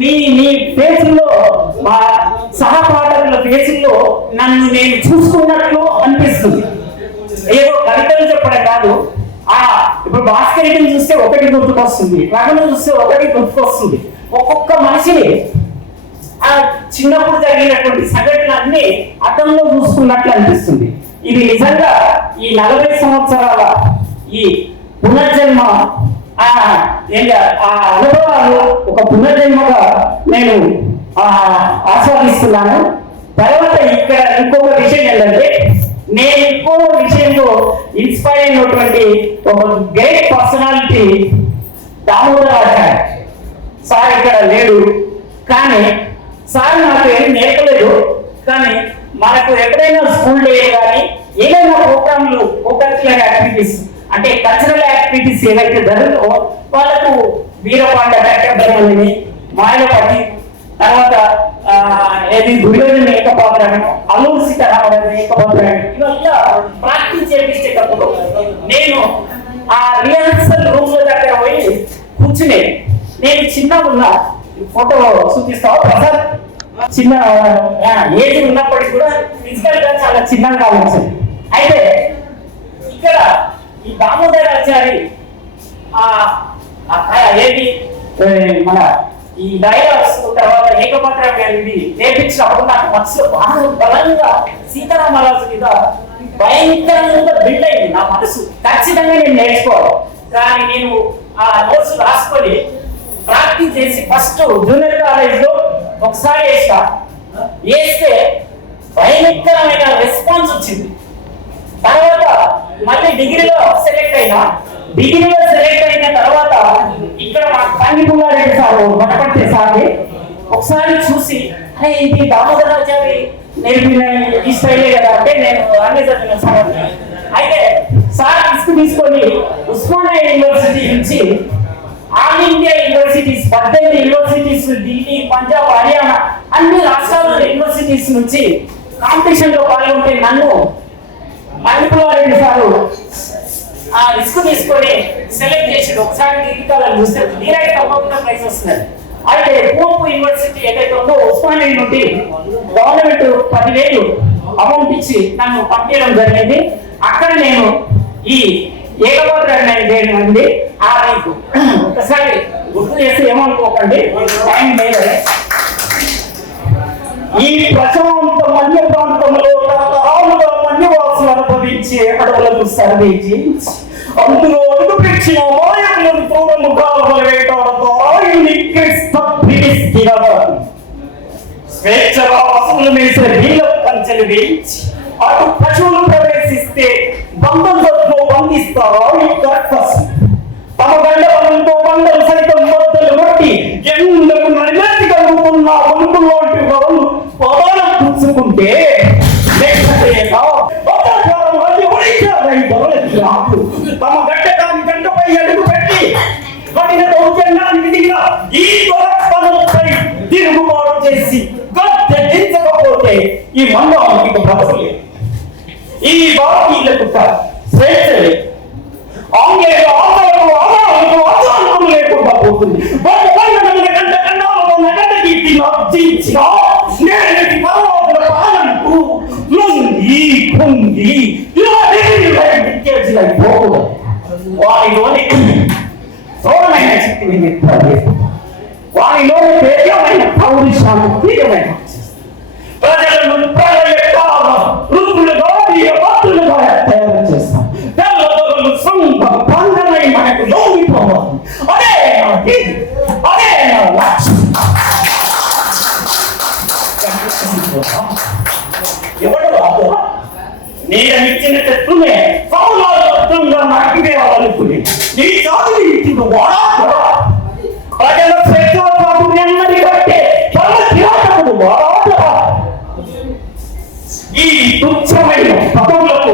మీ ఫేసుల్లో, మా సహపాఠకుల ఫేసుల్లో నన్ను నేను చూసుకున్నట్లు అనిపిస్తుంది. ఏదో కవితలు చెప్పడం కాదు. ఇప్పుడు భాస్కర్ చూస్తే ఒకటి గుర్తుకొస్తుంది, రఘును చూస్తే ఒకటి గుర్తుకొస్తుంది. ఒక్కొక్క మనిషిని ఆ చిన్నప్పుడు జరిగినటువంటి సంఘటనలన్నీ అర్థంలో చూసుకున్నట్లు అనిపిస్తుంది. ఇది నిజంగా ఈ 40 సంవత్సరాల ఈ పునర్జన్మ ఆ అనుభవాలు ఒక పునర్జన్మగా నేను ఆస్వాదిస్తున్నాను. తర్వాత ఇక్కడ ఇంకొక విషయం ఏంటంటే, నేను ఇంకో విషయంలో ఇన్స్పైర్ అయినటువంటి ఒక గ్రేట్ పర్సనాలిటీ దామోదరాచార్య సార్ ఇక్కడ లేడు, కానీ సార్ నాకు ఏం నేర్పలేదు. కానీ మనకు ఎక్కడైనా స్కూల్ డే కానీ ఏదైనా ప్రోగ్రాంలు కల్చరల్ యాక్టివిటీస్ అంటే కల్చరల్ యాక్టివిటీస్ ఏవైతే జరుగుతో వాళ్ళకు వీరపాండ వ్యాఖ్యాని మాయలపతి తర్వాత ఏది దుర్యోధన ఏకపాత్రని అల్లూరు సీతారామరాజు ఏకపాత్రని ఇవంతా ప్రాక్టీస్ చేయించేటప్పుడు నేను ఆ రిహార్సల్ రూమ్ లో దగ్గర పోయి కూర్చునే. నేను చిన్నగా ఉన్న ఫోటో చూపిస్తావు ప్రసాద్, చిన్న ఏజ్ ఉన్నప్పటికీ కూడా ఫిజికల్ గా చాలా చిన్నగా వచ్చింది. అయితే ఇక్కడ ఈ దామోదరాచారి ఏది మన ఈ డైలాగ్స్ తర్వాత ఏకపాత్ర ఇది నేర్పించినప్పుడు నాకు మనసులో బాగా బలంగా సీతారామరాజు మీద భయంకరంగా బిల్డ్ అయింది నా మనసు. ఖచ్చితంగా నేను నేర్చుకోవాలి. కానీ నేను ఆ నోట్స్ రాసుకొని ప్రాక్టీస్ చేసి ఫస్ట్ జూనియర్ కాలేజ్ లో ఒకసారి వేస్తే భయంకరమైన రెస్పాన్స్ వచ్చింది. తర్వాత మళ్ళీ డిగ్రీలో సెలెక్ట్ అయిన తర్వాత ఇక్కడ మా కందిపుల్లారెడ్డి సార్ మొట్టపడితే సార్ని ఒకసారి చూసి ఇది దామోదరాచారి నేర్పిన ఈ స్టైలే కదా అంటే నేను అన్ని చదివిన సార్. అయితే సార్ తీసుకొని ఉస్మానియా యూనివర్సిటీ నుంచి all India universities 18 universities Delhi, Punjab, Haryana అన్ని రాష్ట్రాల యూనివర్సిటీస్ నుంచి కాంపిటీషన్ లో పాల్గొంటే నన్ను కందిపుల్లారెడ్డి సారు రిస్క్ తీసుకొని సెలెక్ట్ చేసి ఒకసారి తీర్థాలను చూస్తే నీరైతే తప్పకుండా ప్రైజ్ వస్తున్నారు. అయితే పూర్పు యూనివర్సిటీ ఏదైతే ఉందో ఉస్మానియా నుండి గవర్నమెంట్ 10,000 అమౌంట్ ఇచ్చి నన్ను పంపించడం జరిగింది. అక్కడ నేను ఈ ఏకపాత్ర ఉంది మీకు ఒకసారి గుర్తు చేస్తే ఏమనుకోకండి, టైం లేదు. ఈ ప్రశాంత మన్య ప్రాంతంలో తరతరాలుగా మన్యవాసులు అనుభవించే అడవులకు సర్వేచి అందులో అడుగుపెట్టిన మాయకులను క్రూరముఖాల వేటాడుతూ స్వేచ్ఛగా పశువులు మేసే వీళ్ళ పంచలు వేయించి అటు పశువులు ప్రవేశిస్తే బంధంతో బంధిస్తారా ఈ కర్కస్ తమ గండవలంతో బండలు సైతం బద్దలు కొట్టి ఎండకు నడిచి కలుగుతున్న వణుకులోటి వాళ్ళు పదాలు పుచ్చుకుంటే తమ గంటపై అడుగు పెట్టి పడిన దౌర్జన్యానికి దిగిన ఈ పదపై తిరుగుబాటు చేసి గద్దెంచకపోతే ఈ మండలానికి బ్రతకలేదు. ఈ భారతీయులకు స్వేచ్ఛ లేదు, ఆంగ్లేయులు ఆందోళనకు లేకుండా పోతుంది. వారిలోని స్థూలమైన శక్తిని వారిలోని పేదమైన పౌరుషాన్ని తీవ్రమైన ప్రజలను తయారు చేస్తాం. తెల్లదొరలు సొంత పందమై మనకు లోగిపోవాలి. అదే నా లక్ష్యం. ఎవడు రాదు నేనిచ్చిన చెట్టునే సౌలాగా నడిపేవాలనుకుని నీ చాలు ఇచ్చింది వాడా ప్రజల స్వేచ్ఛాన్ని బట్టే వాడా ఈ తుచ్చమైన పదవులకు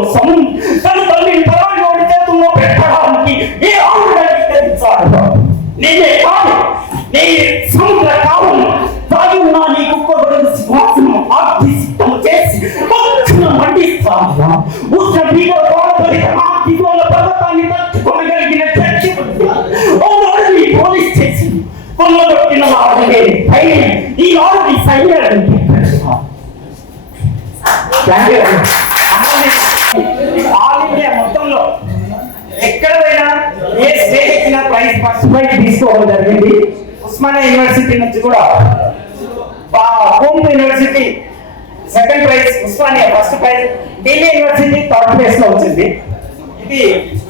తన తల్లిని పరమయోడి చేతుల్లో పెట్టడానికి ఏ ఆవిడ నేనే కాదు నీ సముద్ర కావు తాగున్నా నీ కుక్కగొడలు శ్వాసను ఆర్థిష్టము చేసి మండిస్తాను. ఉష్ణ బీగ దిగువల పర్వతాన్ని తట్టుకోగలిగిన చర్చి ఓడి పోలీస్ చేసి కొల్లగొట్టిన వాడిని ధైర్యం ఈ ఆవిడ సైన్యానికి ఆల్ ఇండియా మొత్తంలో ఎక్కడ పోయినా ఏ స్టేట్ ఎక్కినా ఫస్ట్ ప్రైజ్ తీసుకోవడం జరిగింది. ఉస్మానియా యూనివర్సిటీ నుంచి కూడా home university second prize Osmania first prize, Delhi university third place లో వచ్చింది. ఇది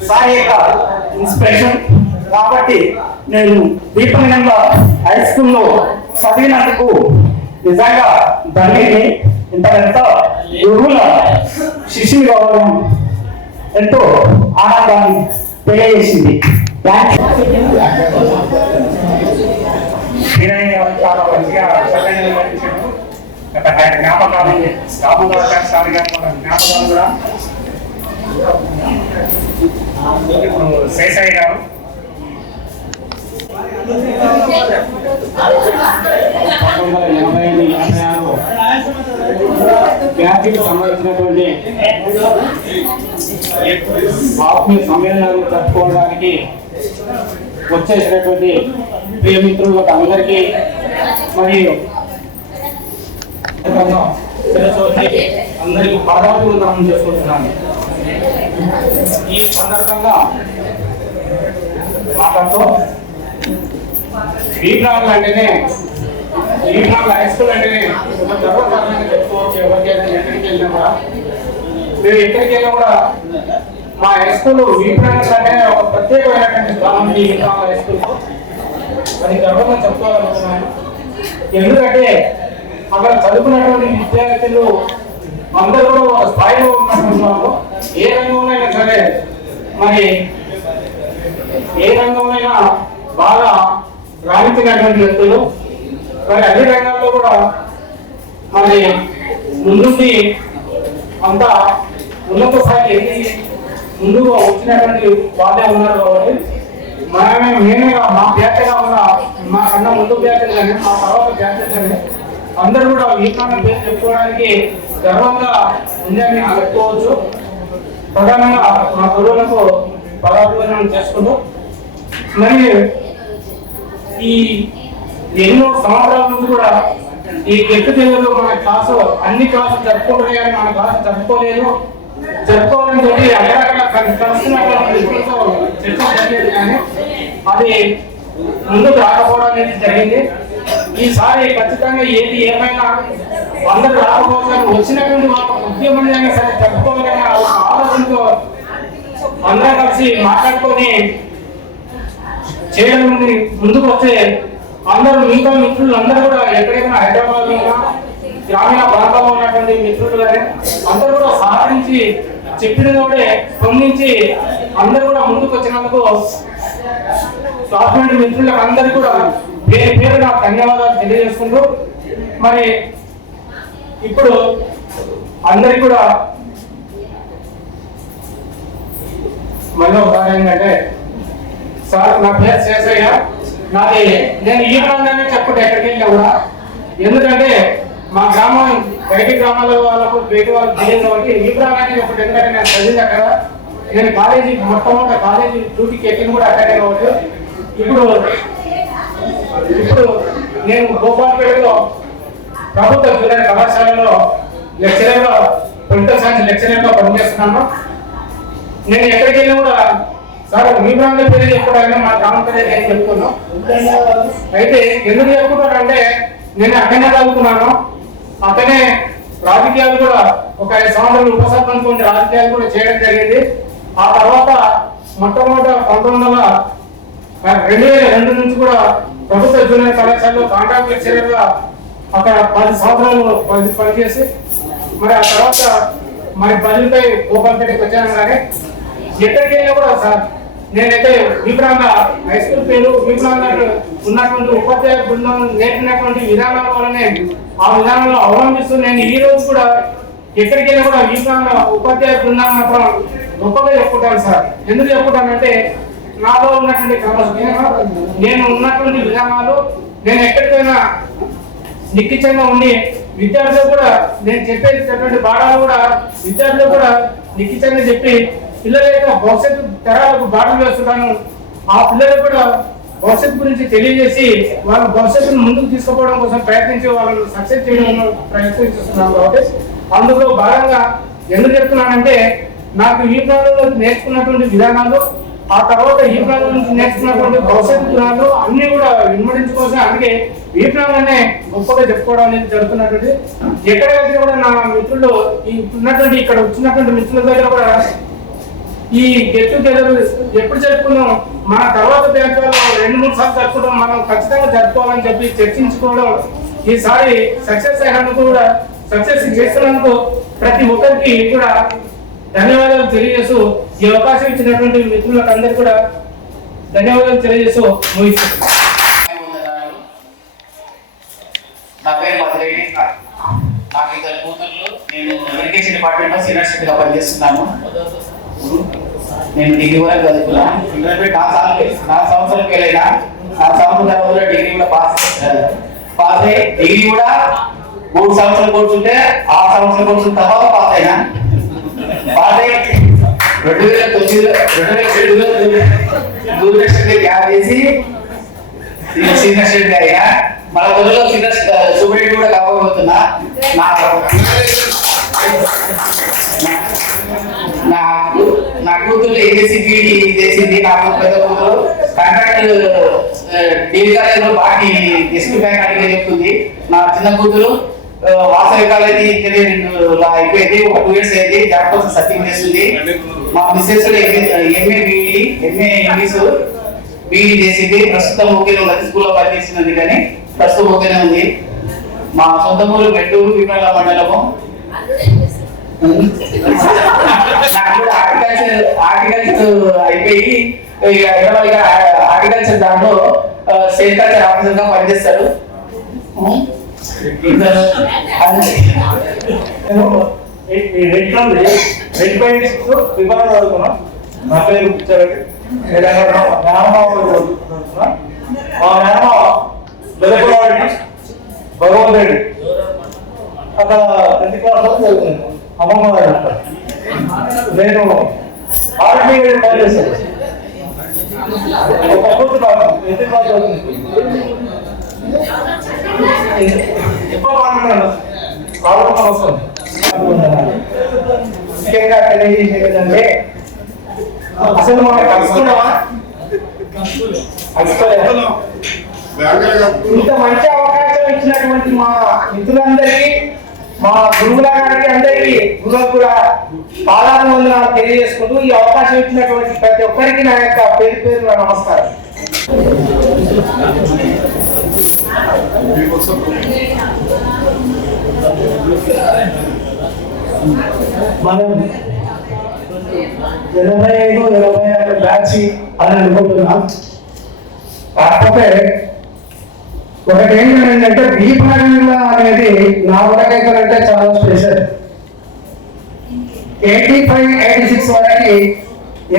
సార్ యొక్క ఇన్స్పిరేషన్. కాబట్టి నేను దీపనంగా హై స్కూల్లో చదివినందుకు నిజంగా ధన్యుని. ఇంతకంతా గురువుల శిష్యులు కావడం ఎంతో ఆనందాన్ని తెలియజేసింది. చాలా మంచిగా జ్ఞాపకాలు కూడా ఇప్పుడు శేషయ్య గారు వ్యాధికి సంబంధించినటువంటి ఆత్మీయ సమ్మేళనాలు జరుపుకోవడానికి వచ్చేసినటువంటి ప్రియమిత్రులకు అందరికీ మరియు అందరికీ పాదాభివందనం చేసుకుంటున్నాను. ఈ సందర్భంగా మాట్లాడుతూ వీక్నాలు అంటేనే వీక్నాలు హై స్కూల్ అంటేనే ఒక గర్వకారణంగా చెప్పుకోవచ్చు. ఎవరికైనా ఎక్కడికి వెళ్ళినా కూడా మేము ఎక్కడికి వెళ్ళినా కూడా మా హై స్కూల్ వీక్నాలు అంటే ఒక ప్రత్యేకమైనటువంటి స్థానం ఈ వీక్నాలు హై స్కూల్. అది గర్వంగా చెప్పుకోగలుగుతున్నాను. ఎందుకంటే అక్కడ చదువుకున్నటువంటి విద్యార్థులు అందరూ కూడా ఒక స్థాయిలో ఉన్నటువంటి వాళ్ళు. ఏ రంగంలో అయినా సరే మరి ఏ రంగంలో బాగా రాణించినటువంటి వ్యక్తులు. మరి అన్ని రంగాల్లో కూడా మరి ముందుండి అంతా ఉన్నత స్థాయికి ఎన్ని ముందుకు వచ్చినటువంటి వాళ్ళే ఉన్నారు. కాబట్టి మేమే మా బ్యాచ్గా ఉన్న మా కన్నా ముందు బ్యాచ్ కానీ మా తర్వాత బ్యాచ్ కానీ అందరూ కూడా వీకాన్ని పేరు చెప్పుకోవడానికి గర్వంగా ఉందని చెప్పుకోవచ్చు. ప్రధానంగా మా గురువులకు పదాభివందనం చేసుకుంటూ మరి ఈ ఎన్నో సంవత్సరాల నుంచి కూడా ఈ గెట్ టుగెదర్ మన క్లాసు అన్ని క్లాసులు జరుపుకుంటున్నాయి కానీ మన క్లాసు జరుపుకోవాలని చెప్పి అన్ని రకాల చర్చ జరిగేది కానీ అది ముందుకు రాకపోవడం అనేది జరిగింది. ఈసారి ఖచ్చితంగా ఏది ఏమైనా అందరూ రాకపోవడం వచ్చినటువంటి వాళ్ళ ఉద్యమం అయినా సరే జరుపుకోవాలనే ఆలోచనతో అందరం కలిసి మాట్లాడుకొని చేయడం ముందుకు వస్తే అందరూ మిగతా మిత్రులు అందరూ కూడా ఎక్కడైనా హైదరాబాద్ లో గ్రామీణ ప్రాంతంలో ఉన్నటువంటి మిత్రులు కానీ అందరూ కూడా సహకరించి చెప్పిన కూడా స్పందించి అందరూ కూడా ముందుకు వచ్చినందుకు గవర్నమెంట్ మిత్రులకు అందరికీ కూడా పేరు పేరు నాకు ధన్యవాదాలు తెలియజేసుకుంటూ మరి ఇప్పుడు అందరికి కూడా మళ్ళీ ఒకసారి ఏంటంటే సార్ నా పేరు శేషయ్య. నాది నేను ఈ ప్రాంతాన్ని చెప్పుకుంటే ఎక్కడికి వెళ్ళినా కూడా ఎందుకంటే మా గ్రామం బయటి గ్రామాల వాళ్ళకు బయటి వాళ్ళకి తెలియదు కాబట్టి ఈ ప్రాంతాన్ని చెప్పుకుంటే ఎందుకంటే నేను చదివింది అక్కడ. నేను కాలేజీ మొట్టమొదటి కాలేజీ డ్యూటీకి ఎక్కింది కూడా అక్కడే కాబట్టి ఇప్పుడు నేను గోపాల్పేటలో ప్రభుత్వ జూనియర్ కళాశాలలో లెక్చరర్గా పొలిటికల్ సైన్స్ లెక్చరర్గా పనిచేస్తున్నాను. నేను ఎక్కడికి వెళ్ళినా కూడా సార్ మీ ప్రాంతం పేరు చెప్పుకోవడానికి మా గ్రామం పేరు నేను చెప్తున్నాను. అయితే ఎందుకు చెప్పుకుంటానంటే నేను అక్కడనే చదువుకున్నాను. అక్కడనే రాజకీయాలు కూడా ఒక 5 సంవత్సరాలు ఉప సర్పంచ్ ఉండే రాజకీయాలు కూడా చేయడం జరిగింది. ఆ తర్వాత మొట్టమొదట 2002 నుంచి కూడా ప్రభుత్వ జూనియర్ కళాశాలలో కాంట్రాక్ట్ లెక్చరర్గా అక్కడ 10 సంవత్సరాలు పనిచేసి మరి ఆ తర్వాత మరి బదిలీపై గోపాల్పేటకి వచ్చాను. కానీ ఎక్కడికి వెళ్ళినా కూడా సార్ నేనైతే విప్రాంగ హై స్కూల్ పేరు విప్రాంగ ఉన్నటువంటి ఉపాధ్యాయ బృందం నేర్పినటువంటి విధానాల వల్లనే ఆ విధానంలో అవలంబిస్తూ నేను ఈ రోజు కూడా ఎక్కడికి వెళ్ళినా కూడా విప్రాంగ ఉపాధ్యాయ బృందాన్ని మాత్రం గొప్పగా చెప్పుకుంటాను సార్. ఎందుకు చెప్పుకుంటానంటే నాలో ఉన్నటువంటి క్రమశిక్షణ నేను ఉన్నటువంటి విధానాలు నేను ఎక్కడికైనా నిశ్చితంగా ఉండి విద్యార్థులు కూడా నేను చెప్పేటటువంటి పాఠాలు కూడా విద్యార్థులు కూడా నిశ్చితంగా చెప్పి పిల్లల యొక్క భవిష్యత్తు తరాలకు బాటలు వేస్తున్నాను. ఆ పిల్లలకు కూడా భవిష్యత్తు గురించి తెలియజేసి వాళ్ళ భవిష్యత్తును ముందుకు తీసుకుపోవడం కోసం ప్రయత్నించి వాళ్ళని సక్సెస్ చేయడం ప్రయత్నిస్తున్నాను. కాబట్టి అందులో భాగంగా ఎందుకు చెప్తున్నానంటే నాకు ఈ ప్రాంతంలో నేర్చుకున్నటువంటి విధానాలు ఆ తర్వాత ఈ ప్రాంతం నుంచి నేర్చుకున్నటువంటి భవిష్యత్తు విధానాలు అన్ని కూడా వినమడించుకోవాల్సిన అందుకోసం అందుకే వీటిలోనే గొప్పగా చెప్పుకోవడం అనేది జరుగుతున్నటువంటి ఎక్కడ దగ్గర కూడా నా మిత్రులు ఉన్నటువంటి ఇక్కడ వచ్చినటువంటి మిత్రుల దగ్గర కూడా ఈ గెట్ టుగెదర్ ఎప్పుడు జరుపుకున్నాం మన తర్వాత బ్యాంకులో 2-3 సార్లు జరుపుకోవడం మనం ఖచ్చితంగా జరుపుకోవాలని చెప్పి చర్చించుకోవడం ఈసారి సక్సెస్ అయినందుకు కూడా సక్సెస్ చేస్తున్నందుకు ప్రతి ఒక్కరికి కూడా ధన్యవాదాలు తెలియజేస్తూ ఈ అవకాశం ఇచ్చినటువంటి మిత్రులకు అందరికీ కూడా ధన్యవాదాలు తెలియజేస్తూ ముగిస్తున్నాను. నా పేరు మధురైని. నాకు 2 కూతుర్లు. నేను ఇరిగేషన్ డిపార్ట్మెంట్లో సీనియర్ స్టూడెంట్గా పనిచేస్తున్నాను. నేను డిగ్రీ వరకు చదువుకున్నా. ఇంటర్మీడియట్ 4 సంవత్సరాలు ఫెయిల్ అయినా 4 సంవత్సరాల తర్వాత డిగ్రీ కూడా పాస్ అయ్యి డిగ్రీ కూడా 3 సంవత్సరాలు కూర్చుంటే 6 సంవత్సరాలు కూర్చున్న తర్వాత పాస్ అయినా. పాస్ అయ్యి 2009 దూరదర్శన్ గ్యాప్ చేసి సీనియర్ స్టూడెంట్ అయినా. మన త్వరలో సీనియర్ సూపరింటెండెంట్ కూడా కాబోతున్నా. నా కూతురు ఏజెన్సీ బీడీ చేసింది. నా పెద్ద కూతురు కాంట్రాక్ట్ డిగ్రీ కాలేజీలో బాగా ఎస్పీ బ్యాంక్ అడిగే చెప్తుంది. నా చిన్న కూతురు వాసవి కాలేజీ ఇంజనీరింగ్ అయిపోయింది. ఒక 2 years అయింది. జాబ్ కోసం సర్చింగ్ చేస్తుంది. మా missus MA BEd MA English BEd చేసింది. ప్రస్తుతం ఓకేనే ఉంది. స్కూల్లో పనిచేస్తున్నది కానీ ప్రస్తుతం ఓకేనే ఉంది. మా సొంత ఊరు మెట్టూరు విమల మండలము. హార్టికల్చర్ అయిపోయి హార్టికల్చర్ దాంట్లో సెరికల్చర్ ఆఫీసర్ గా పనిచేస్తారు. నా పేరు మా మేనమా వెలపవాడి భగవంత్ రెడ్డి అక్కడ 10th క్లాస్ చదువుతున్నాను. అమ్మమ్మ గారు నేను ఆర్మీ పనిచేస్తాను. ఒక కూతురు 10th క్లాస్ చదువుతుంది. ఎక్కువ మాట్లాడాను ప్రాబ్లం అవసరం. ముఖ్యంగా తెలియజేసేది ఏంటంటే అసలు మనం కలుసుకున్నామా ఇంత మంచి అవకాశం ఇచ్చినటువంటి మా మిత్రులందరికీ మా గురువుల గారికి అందరికీ గురువులకు కూడా పాదాభివందనాలు తెలియజేసుకుంటూ ఈ అవకాశం ఇచ్చినటువంటి ప్రతి ఒక్కరికి నా యొక్క పేరు నమస్కారం. మనం 85-86 బ్యాచ్ అని అనుకుంటున్నాం. కాకపోతే ఒకటి ఏంటంటే విభాగంలో అనేది నా ఉడకైతే చాలా స్పెషల్. 85-86 వరకు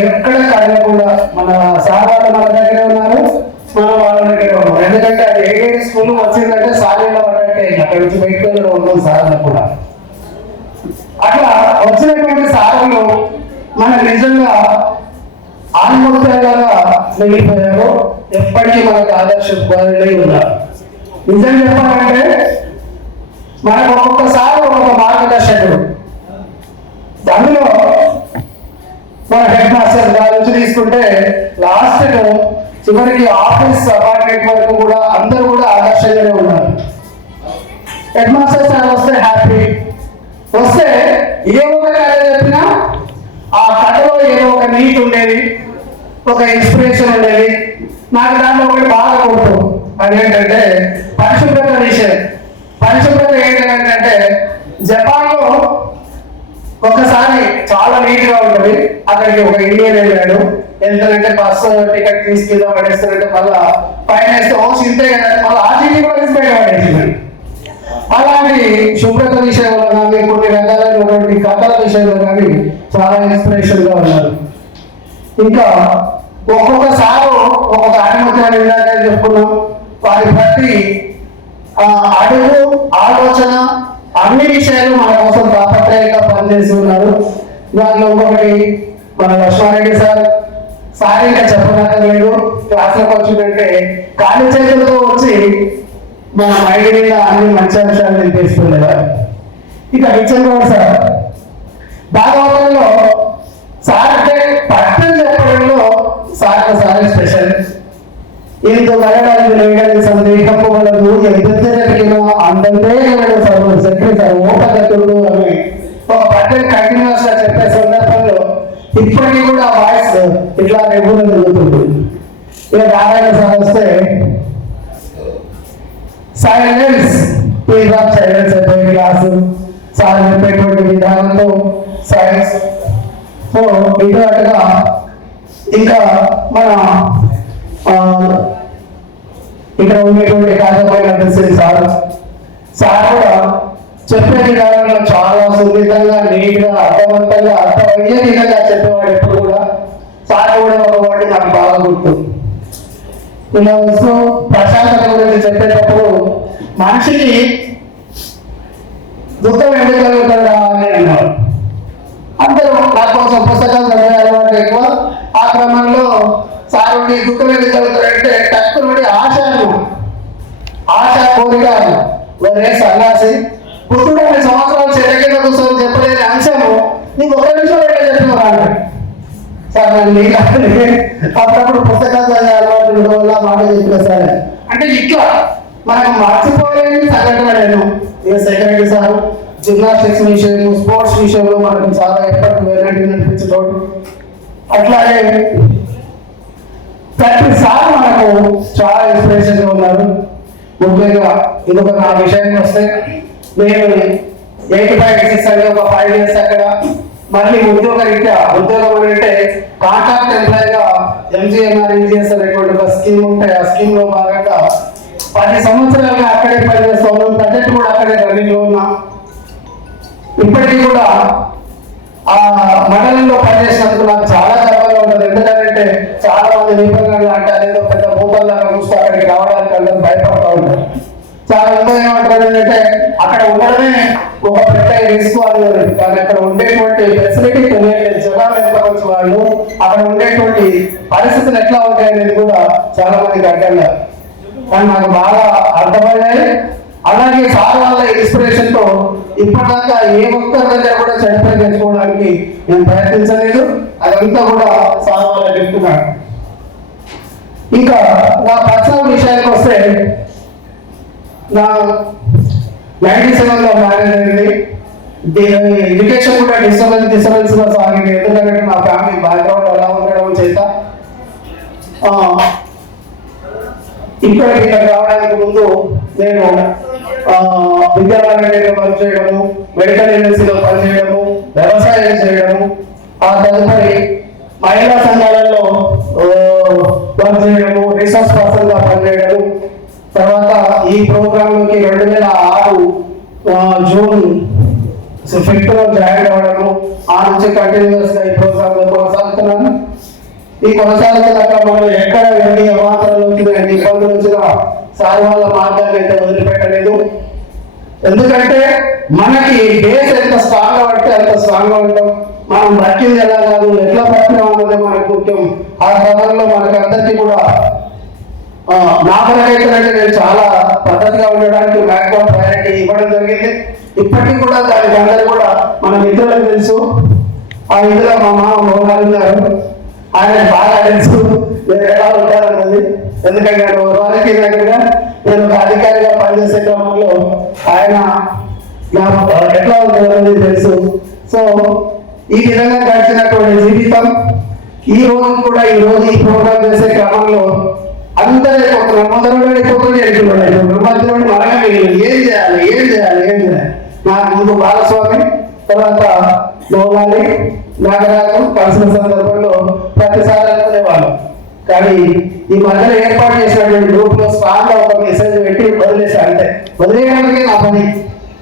ఎక్కడ కదలకుండా మన సార్ వాళ్ళు మన దగ్గరే ఉన్నారు, మన వాళ్ళ దగ్గరే ఉన్నారు. ఎందుకంటే అది ఏడేది స్కూల్ వచ్చిందంటే సారీలో పడ్డట్టే అక్కడ నుంచి బయటకు ఉన్నాం సార్లు కూడా. అట్లా వచ్చినటువంటి సార్లు మన నిజంగా ఆత్మహత్యగా మిగిలిపోయారు. ఎప్పటికీ మనకు ఆదర్శపరులై ఉన్నారు. నిజం చెప్పాలంటే మనకు ఒక్కొక్కసారి ఒక్కొక్క మార్గదర్శకుడు. అందులో మన హెడ్ మాస్టర్ గారి నుంచి తీసుకుంటే లాస్ట్ చివరికి ఆఫీస్ అపార్ట్మెంట్ వరకు కూడా అందరూ కూడా ఆదర్శంగానే ఉన్నారు. హెడ్ మాస్టర్ సార్ వస్తే హ్యాపీ, వస్తే ఏ ఒక కాలేజ్ చెప్పినా ఆ కథలో ఏదో ఒక నీట్ ఉండేది, ఒక ఇన్స్పిరేషన్ ఉండేది. నాకు దాంట్లో ఒకటి బాగా కొడుతూ అదేంటంటే పరిశుభ్రత విషయం. పరిశుభ్రత ఏంటంటే జపాన్లో ఒకసారి చాలా నీట్ గా ఉంటుంది. అక్కడికి ఒక ఇండియన్ వెళ్ళాడు. వెళ్తానంటే బస్సు టికెట్ తీసుకెళ్దాం పడేస్తానంటే మళ్ళా పైన వేస్తే ఓ చింతే కదా మళ్ళీ ఆ చీటీ కూడా తీసి బయట పడేసింది. అలాంటి శుభ్రత విషయంలో కానీ కొన్ని రకాలైనటువంటి కథల విషయంలో కానీ చాలా ఇన్స్పిరేషన్ గా ఉన్నారు. ఇంకా ఒక్కొక్కసారి ఒక్కొక్క అనుమతి ఇందాక చెప్పుకున్నాం. వారి ప్రతి అడుగు ఆలోచన అన్ని విషయాలు మన కోసం తాపత్రయంగా పనిచేసి ఉన్నారు. దాంట్లో ఇంకొకటి మన లక్ష్మారెడ్డి సార్ ఇంకా చెప్పలేదు. క్లాస్లోకి వచ్చిందంటే ఖాళీ చేతులతో వచ్చి మన మైండ్ మీద అన్ని మంచి అంశాలు తెలిపిస్తుండేవారు. ఇక విచ్చంగౌడ్ సార్ భాగవతంలో సార్ అంటే పట్టణం చెప్పడంలో సార్ స్పెషల్. ఇందు వెళ్ళడానికి లేడని సందేహపు వలదు ఎంత జరిగినా అందంతే సెక్రటరీ ఓపగతుడు అని ఒక పట్టణ కంటిన్యూస్ గా చెప్పే సందర్భంలో ఇప్పటికీ కూడా వాయిస్ ఇట్లా రెగ్యులర్ జరుగుతుంది. ఇక నారాయణ సార్ వస్తే సైలెన్స్ ప్లీజ్ ఆఫ్ సైలెన్స్ అయిపోయి క్లాసు సార్ చెప్పేటువంటి విధానంతో సైన్స్ సో ఇటుగా ఇంకా మన ఇక్కడ ఉండేటువంటి కాకపోయిన సార్ కూడా చెప్పే విధానంలో చాలా సున్నితంగా నీట్గా అర్థవంతంగా అర్థమయ్యే విధంగా చెప్పేవాడు. ఎప్పుడు కూడా సార్ కూడా ఒక వాటి నాకు బాగా గుర్తు. ఇలా వస్తూ ప్రశాంతత గురించి చెప్పేటప్పుడు మనిషికి దుఃఖం ఎందుకు కలుగుతుందా అని అన్నారు. అందరూ నా కోసం పుస్తకాలు చదివే అలవాటు ఎక్కువ. ఆ క్రమంలో సార్ దుఃఖం ఎందుకు కలుగుతాడంటే టక్కునుడి ఆశ కోరిక వరే సన్నాసి బుద్ధుడు 2 సంవత్సరాలు చెట్ల కింద కూర్చొని చెప్పలేని అంశము నీకు 1 నిమిషం ఎట్లా చెప్పినారు సార్. నన్ను అప్పుడప్పుడు పుస్తకాలు చదివే అలవాటు ఉండడం వల్ల మాట చెప్పిన సార్. అంటే ఇట్లా మనకు మర్చిపోలేని సంఘటన నేను ఏ సెక్రటరీ సార్ జిమ్నాస్టిక్స్ విషయం స్పోర్ట్స్ విషయంలో మనకు చాలా ఎప్పటికీ వెరైటీ నడిపించేటోడు. అట్లాగే ప్రతిసారి మనకు చాలా ఇన్స్పిరేషన్ గా ఉన్నారు. ముఖ్యంగా ఇంకొక నా విషయానికి వస్తే నేను 85 అని ఒక 5 years అక్కడ మళ్ళీ ఉద్యోగరీత్యా ఉద్యోగం అంటే కాంట్రాక్ట్ ఎంప్లాయ్ గా MGNREGS అనేటువంటి ఒక స్కీమ్ ఉంటాయి. ఆ స్కీమ్ లో భాగంగా 10 సంవత్సరాలుగా అక్కడే పనిచేస్తాను. బడ్జెట్ కూడా అక్కడే రన్నింగ్ లో ఉన్నా. ఇప్పటికీ కూడా ఆ మండలంలో పనిచేసినందుకు నాకు చాలా గర్వంగా ఉంటుంది. ఎందుకంటే చాలా మంది నిపుణులు అంటే అదేదో పెద్ద భూపాల్లాగా చూస్తే అక్కడికి రావడానికి అందరూ భయపడతా ఉంటారు. చాలా మంది ఏమంటారు అంటే అక్కడ ఉండడమే ఒక పెద్ద రిస్క్ వాళ్ళు. కానీ అక్కడ ఉండేటువంటి ఫెసిలిటీ తెలియలేదు. జనాలు ఎంత వచ్చి వాళ్ళు అక్కడ ఉండేటువంటి పరిస్థితులు ఎట్లా ఉంటాయి అనేది కూడా చాలా మందికి అర్థం కాదు. కానీ నాకు బాగా అర్థమయ్యాయి. అలాగే సార్ వాళ్ళ ఇన్స్పిరేషన్ తో ఇప్పటిదాకా ఏ ఒక్కరి దగ్గర కూడా సర్టిఫికేట్ తెచ్చుకోవడానికి నేను ప్రయత్నించలేదు. అదంతా కూడా సార్ వాళ్ళ చెప్తున్నాను. ఇంకా నా పర్సనల్ విషయానికి వస్తే నా 97 లో మ్యారేజ్ అయింది. ఎడ్యుకేషన్ కూడా డిస్టర్బెన్స్ గా సాగింది. ఎందుకంటే నా ఫ్యామిలీ బ్యాక్గ్రౌండ్ ఎలా ఉండడం చేత ఇక్కడికి రావడానికి ముందు నేను విద్యాలయంలో వర్క్ చేయడము, మెడికల్ యూనివర్సిటీలో పనిచేయడము, వ్యవసాయం చేయడము, ఆ తదుపరి మహిళా సంఘాలలో వర్క్ చేయడము, రీసోర్స్ పర్సన్ గా పనిచేయడము. తర్వాత ఈ ప్రోగ్రామ్ లోకి 2006 జూన్ 5th లో జాయిన్ అవ్వడము. ఆ నుంచి కంటిన్యూస్ గా ఈ ప్రోగ్రామ్ లో కొనసాగుతున్నాను. ఈ కొనసాగుతున్న క్రమంలో ఎక్కడ ఎన్ని అవాంతరాలు వచ్చినా ఎన్ని ఇబ్బందులు వచ్చినా సార్ వాళ్ళ మార్గాన్ని అయితే వదిలిపెట్టలేదు. ఎందుకంటే మనకి బేస్ ఎంత స్ట్రాంగ్ గా పడితే అంత స్ట్రాంగ్ గా ఉంటాం. మనం బతికింది ఎలా కాదు ఎట్లా బతికినాం అన్నది మనకు ముఖ్యం. ఆ క్రమంలో మనకి అందరికీ కూడా నా ప్రయత్నంటే నేను చాలా పద్ధతిగా ఉండడానికి మ్యాక్సిమం ప్రయారిటీ ఇవ్వడం జరిగింది. ఇప్పటికీ కూడా దానికి అందరూ కూడా మన మిత్రులకు తెలుసు. ఆ ఇందులో మా మామ మోహన్ గారు ఆయన బాగా తెలుసు ఎలా ఉంటారన్నది. ఎందుకంటే వారికి దగ్గరగా నేను ఒక అధికారిగా పనిచేసే క్రమంలో ఆయన ఎట్లా ఉంటుందన్నది తెలుసు. సో ఈ విధంగా గడిచినటువంటి జీవితం ఈ రోజు కూడా ఈ ప్రోగ్రామ్ చేసే క్రమంలో అందరూ మధ్యలో మనమే ఏం చేయాలి. నాకు ముందు బాలస్వామి, తర్వాత లోలాలి, నాగరాజు కలిసిన సందర్భంలో ప్రతిసారి అనుకునేవాళ్ళు. కానీ ఈ మధ్యలో ఏర్పాటు చేసినటువంటి గ్రూప్ లో స్ట్రాంగ్ గా ఒక మెసేజ్ పెట్టి వదిలేశారు. అంటే వదిలేయడానికే నా పని.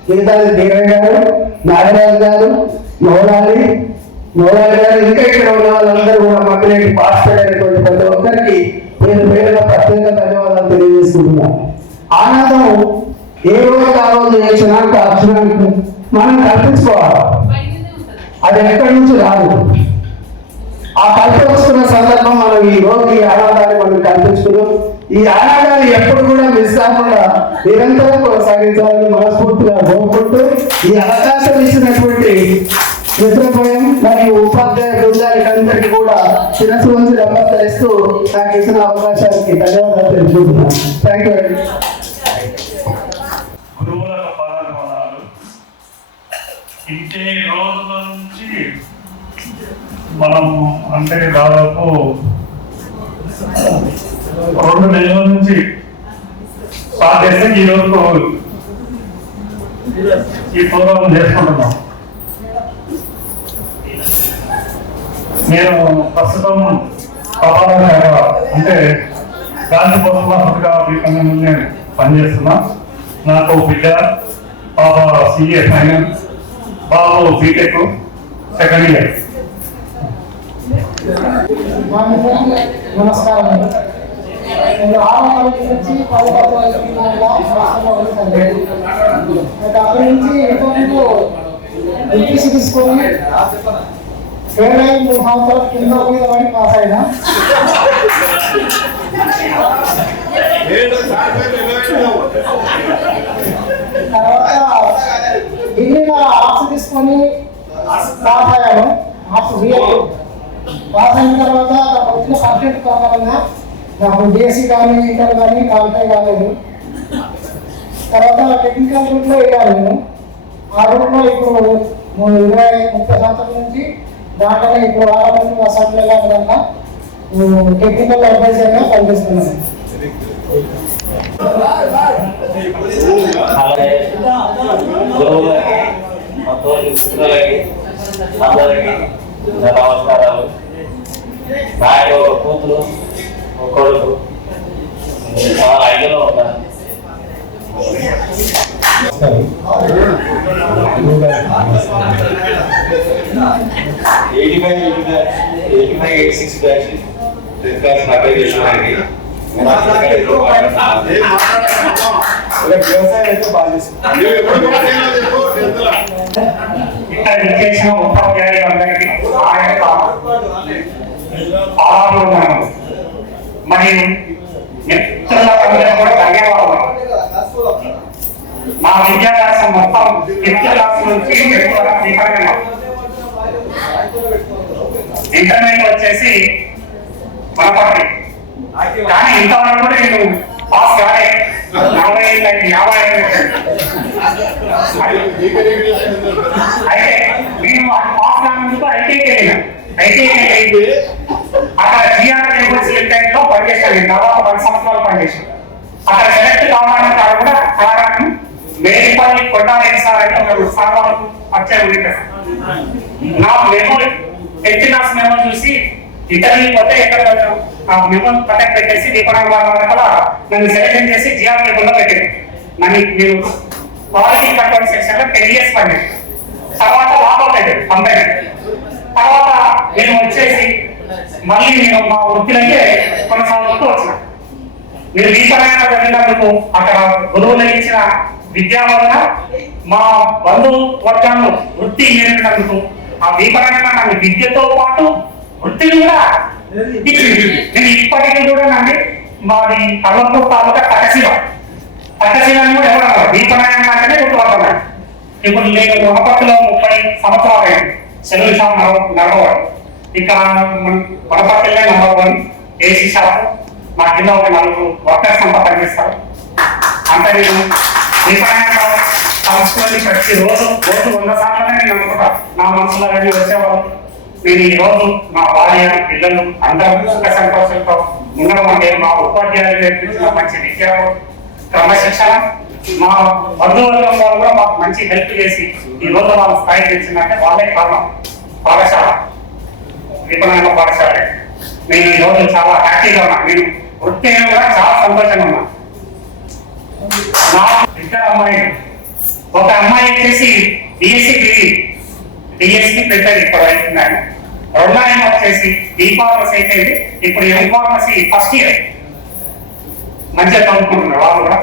మిగతాది దేవయ్య గారు, నాగరాజు గారు, లోలాలి గారు, ఇంకా ఇక్కడ ఉన్న వాళ్ళందరూ కూడా మధ్యలో పార్టిసిపేట్ అయినటువంటి ప్రతి ఒక్కరికి నేను పేరుగా ప్రత్యేక ధన్యవాదాలు తెలియజేసుకుంటున్నాను. ఆనందం ఏ రోజు ఆ రోజు ఏ క్షణానికి ఆ క్షణానికి మనం కల్పించుకోవాలి. అది ఎక్కడి నుంచి రాదు. ఆ కల్పించుకున్న సందర్భం మనం ఈ రోజు ఈ ఆనందాన్ని మనం కల్పించుకున్నాం. ఈ ఆనందాన్ని ఎప్పుడు కూడా మిస్ కాకుండా నిరంతరం కొనసాగించాలని మనస్ఫూర్తిగా కోరుకుంటూ ఈ అవకాశం ఇచ్చినటువంటి మిత్రద్వయం మరియు ఉపాధ్యాయ బృందానికి అందరికీ కూడా శిరస్సు వంచి నమస్కరిస్తూ నాకు ఇచ్చిన అవకాశానికి ధన్యవాదాలు తెలుపుతున్నాను. థ్యాంక్ యూ అండి. గురువులకు పాదాలు. ఇంకే రోజుల నుంచి మనం అంటే దాదాపు 2 నెలల నుంచి స్టార్ట్ చేస్తే ఈ రోజు ఈ ప్రోగ్రాం చేసుకుంటున్నాం. నేను ప్రస్తుతం కపాల అంటే గాంధీ పోస్టుగా నేను పనిచేస్తున్నా. నాకు బిడ్డ పాప సిఏ ఫైనాన్స్, బాబు బీటెక్ సెకండ్ ఇయర్. నమస్కారం. నేను 6వ తరగతి నుంచి 10వ తరగతి అక్కడి నుంచి ఇంతకు ఎంపీసీ తీసుకొని ఫెయిల్ అయ్యి 3 సంవత్సరాలు కింద మీద పడి పాస్ అయినా. తర్వాత డిగ్రీలో ఆర్ట్స్ తీసుకొని పాస్ అయ్యాను. ఆర్ట్స్ బిఎడ్ పాస్ అయిన తర్వాత నాకు వచ్చిన సబ్జెక్ట్ కారణంగా నాకు బీఎస్సీ కానీ ఇంటర్ కానీ క్వాలిఫై కాలేదు. తర్వాత టెక్నికల్ గ్రూప్లో వెళ్ళాను నేను. ఆ గ్రూప్లో ఇప్పుడు 20-30 సంవత్సరాల నుంచి దాంట్లోనే ఇప్పుడు ఆరోగ్య అసెంబ్లీగా విధంగా టెక్నికల్ అడ్వైజర్గా పనిచేస్తున్నాను. నమస్కారాలు. నాకు ఒక కూతురు, ఒక కొడుకు, చాలా ఐదులో ఉన్నాను. 85-86 బ్యాచ్ చేసిన ఉపాధ్యాయులందరికీ మరియు మిత్రులందరూ కూడా ధన్యవాదాలు. మా విద్యాభ్యాసం మొత్తం 5th క్లాస్ నుంచి ఇంటర్మీడియట్ వచ్చేసి మనపాటి, కానీ ఇంతవరకు కూడా నేను పాస్ కాలే. 40-50 అయితే నేను పాస్ కానందుకు ఐటీకి వెళ్ళిన. అక్కడ జిఆర్ సెలెక్ట్ లో పనిచేస్తాను. తర్వాత 10 సంవత్సరాలు పనిచేసాను. అక్కడ సెలెక్ట్ కావడానికి కూడా కారణం మేడిపల్లి కొండారెడ్డి సార్ అంటే ఒక సార్లకు పరిచయం ఉంది. నా మెమో 10th క్లాస్ మెమో చూసి ఇంటర్వ్యూ పోతే ఎక్కడ మెమో పక్కన పెట్టేసి దీపనాథ్ కూడా నన్ను సెలెక్షన్ చేసి జిఆర్ టేబుల్లో పెట్టాను. నన్ను మీరు క్వాలిటీ కంట్రోల్ సెక్షన్ లో 10 years పనిచేసాను. తర్వాత లాకౌట్ అయ్యాను కంపెనీ. తర్వాత నేను వచ్చేసి మళ్ళీ నేను మా వృత్తిలోకే కొనసాగుతూ వచ్చిన. నేను దీపనాథ్ వెళ్ళినందుకు అక్కడ గురువులు ఇచ్చిన విద్య వలన మా బంధు వర్గాలను వృత్తి నేర్పినందుకు ఆ దీపనాథ్ నన్ను విద్యతో పాటు వృత్తిని కూడా నేను ఇప్పటికీ కూడా నన్ను మాది కల్వపూర్ తాలూకా పట్టశిలని కూడా ఎవరు దీపనాయన అంటేనే గుర్తుపడుతున్నాను. ఇప్పుడు నేను వనపర్తిలో 30 సంవత్సరాలు అయింది. సెలవు షాప్ నడవడం ఇక్కడ వనపర్తిలో నంబర్ 1 ఏసీ షాప్. మా కింద ఒక 4 వర్కర్స్ అంతా పనిచేస్తారు. అంటే నేను దీపనాయన సంస్కృతి ప్రతిరోజు 100 సార్లు నేను అనుకుంటా నా మనసులో కానీ వచ్చేవాళ్ళు. నేను ఈ రోజు మా భార్య పిల్లలు అందరూ సుఖ సంతోషంతో ఉండడం అంటే మా ఉపాధ్యాయులు నేర్పించిన మంచి విద్య క్రమశిక్షణ, మా బంధువర్గం వాళ్ళు కూడా మాకు మంచి హెల్ప్ చేసి ఈ రోజు వాళ్ళ స్థాయి తెచ్చిందంటే వాళ్ళే కారణం. పాఠశాల విపణన పాఠశాల నేను ఈ రోజు చాలా హ్యాపీగా ఉన్నా. నేను వృత్తి కూడా చాలా సంతోషంగా ఉన్నా. నా 2 అమ్మాయిలు, ఒక అమ్మాయి వచ్చేసి డిఎస్సి ప్రిపేర్ ఇప్పుడు అవుతున్నాను. 2వ ఆయన వచ్చేసి బీఫార్మసీ అయిపోయింది. ఇప్పుడు ఎంఫార్మసీ ఫస్ట్ ఇయర్ మంచిగా చదువుకుంటున్నారు వాళ్ళు కూడా.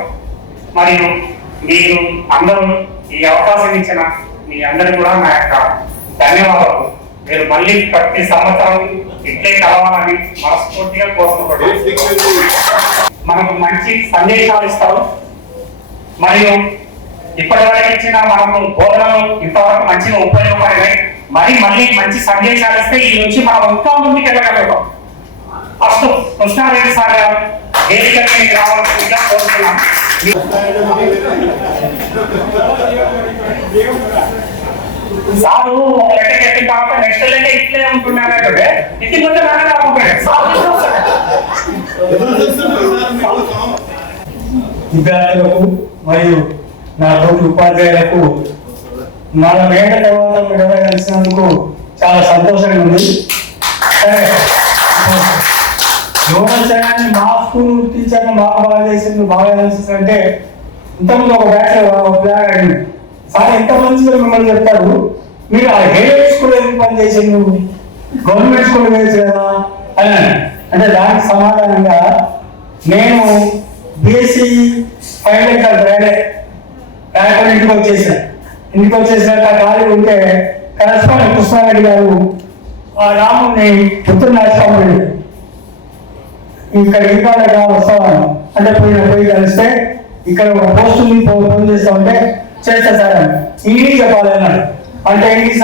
మరియు మీరు అందరూ ఈ అవకాశం ఇచ్చిన మీ అందరూ కూడా నా యొక్క ధన్యవాదాలు. మీరు మళ్ళీ ప్రతి సంవత్సరం ఇట్లే కలవాలని మనస్ఫూర్తిగా కోరుకుంటున్నాను. మనకు మంచి సందేశాలు ఇస్తారు. మరియు ఇప్పటి వరకు ఇచ్చిన మనకు బోధనలు ఇంతవరకు మంచిగా ఉపయోగపడినాయి. మరి మళ్ళీ మంచి సందేశాలు ఇస్తే ఈ నుంచి మనం ఇంకా ముందుకు వెళ్ళగలుగుతాం. ఫస్ట్ కృష్ణారెడ్డి సార్ గారు వేదిక మీదకి రావాల్సిందిగా కోరుతున్నాం. సారు ఒక లెక్క ఎత్తి కాక నెక్స్ట్ లెక్క ఇట్లే ఉంటున్నారంటే ఇంటికి ముందు నాన్న విద్యార్థులకు మరియు నా తోటి ఉపాధ్యాయులకు 4 ఏళ్ల తర్వాత విడుదల కలిసినందుకు చాలా సంతోషంగా ఉంది. సరే, యువనశాన్ని మా స్కూల్ టీచర్ని మాకు బాగా చేసింది, బాగా చేసిందంటే ఇంతకుముందు ఒక బ్యాగ్ అడిగింది, సార్ ఎంత మంచిగా మిమ్మల్ని చెప్తారు, మీరు ఆ హెయిర్ స్కూల్ ఎందుకు పని చేసిండు, గవర్నమెంట్ స్కూల్ వేయచ్చు కదా అని. అంటే దానికి సమాధానంగా నేను బీఎస్సీ ఫైనల్ ఎగ్జామ్ రాయకుండా ఇంటికి వచ్చేసాక ఖాళీ ఉంటే కరెస్పాండెంట్ కృష్ణారెడ్డి గారు ఆ రాముని పుత్రుడు రాజకీయ ఇక్కడ ఇంకా వస్తాను అంటే పోయి కలిస్తే ఇక్కడ ఒక పోస్ట్ ఉంది, ఫోన్ చేస్తా ఉంటే చేస్తా సార్ అని ఇంగ్లీష్ చెప్పాలి అన్నాడు. అంటే ఇంగ్లీష్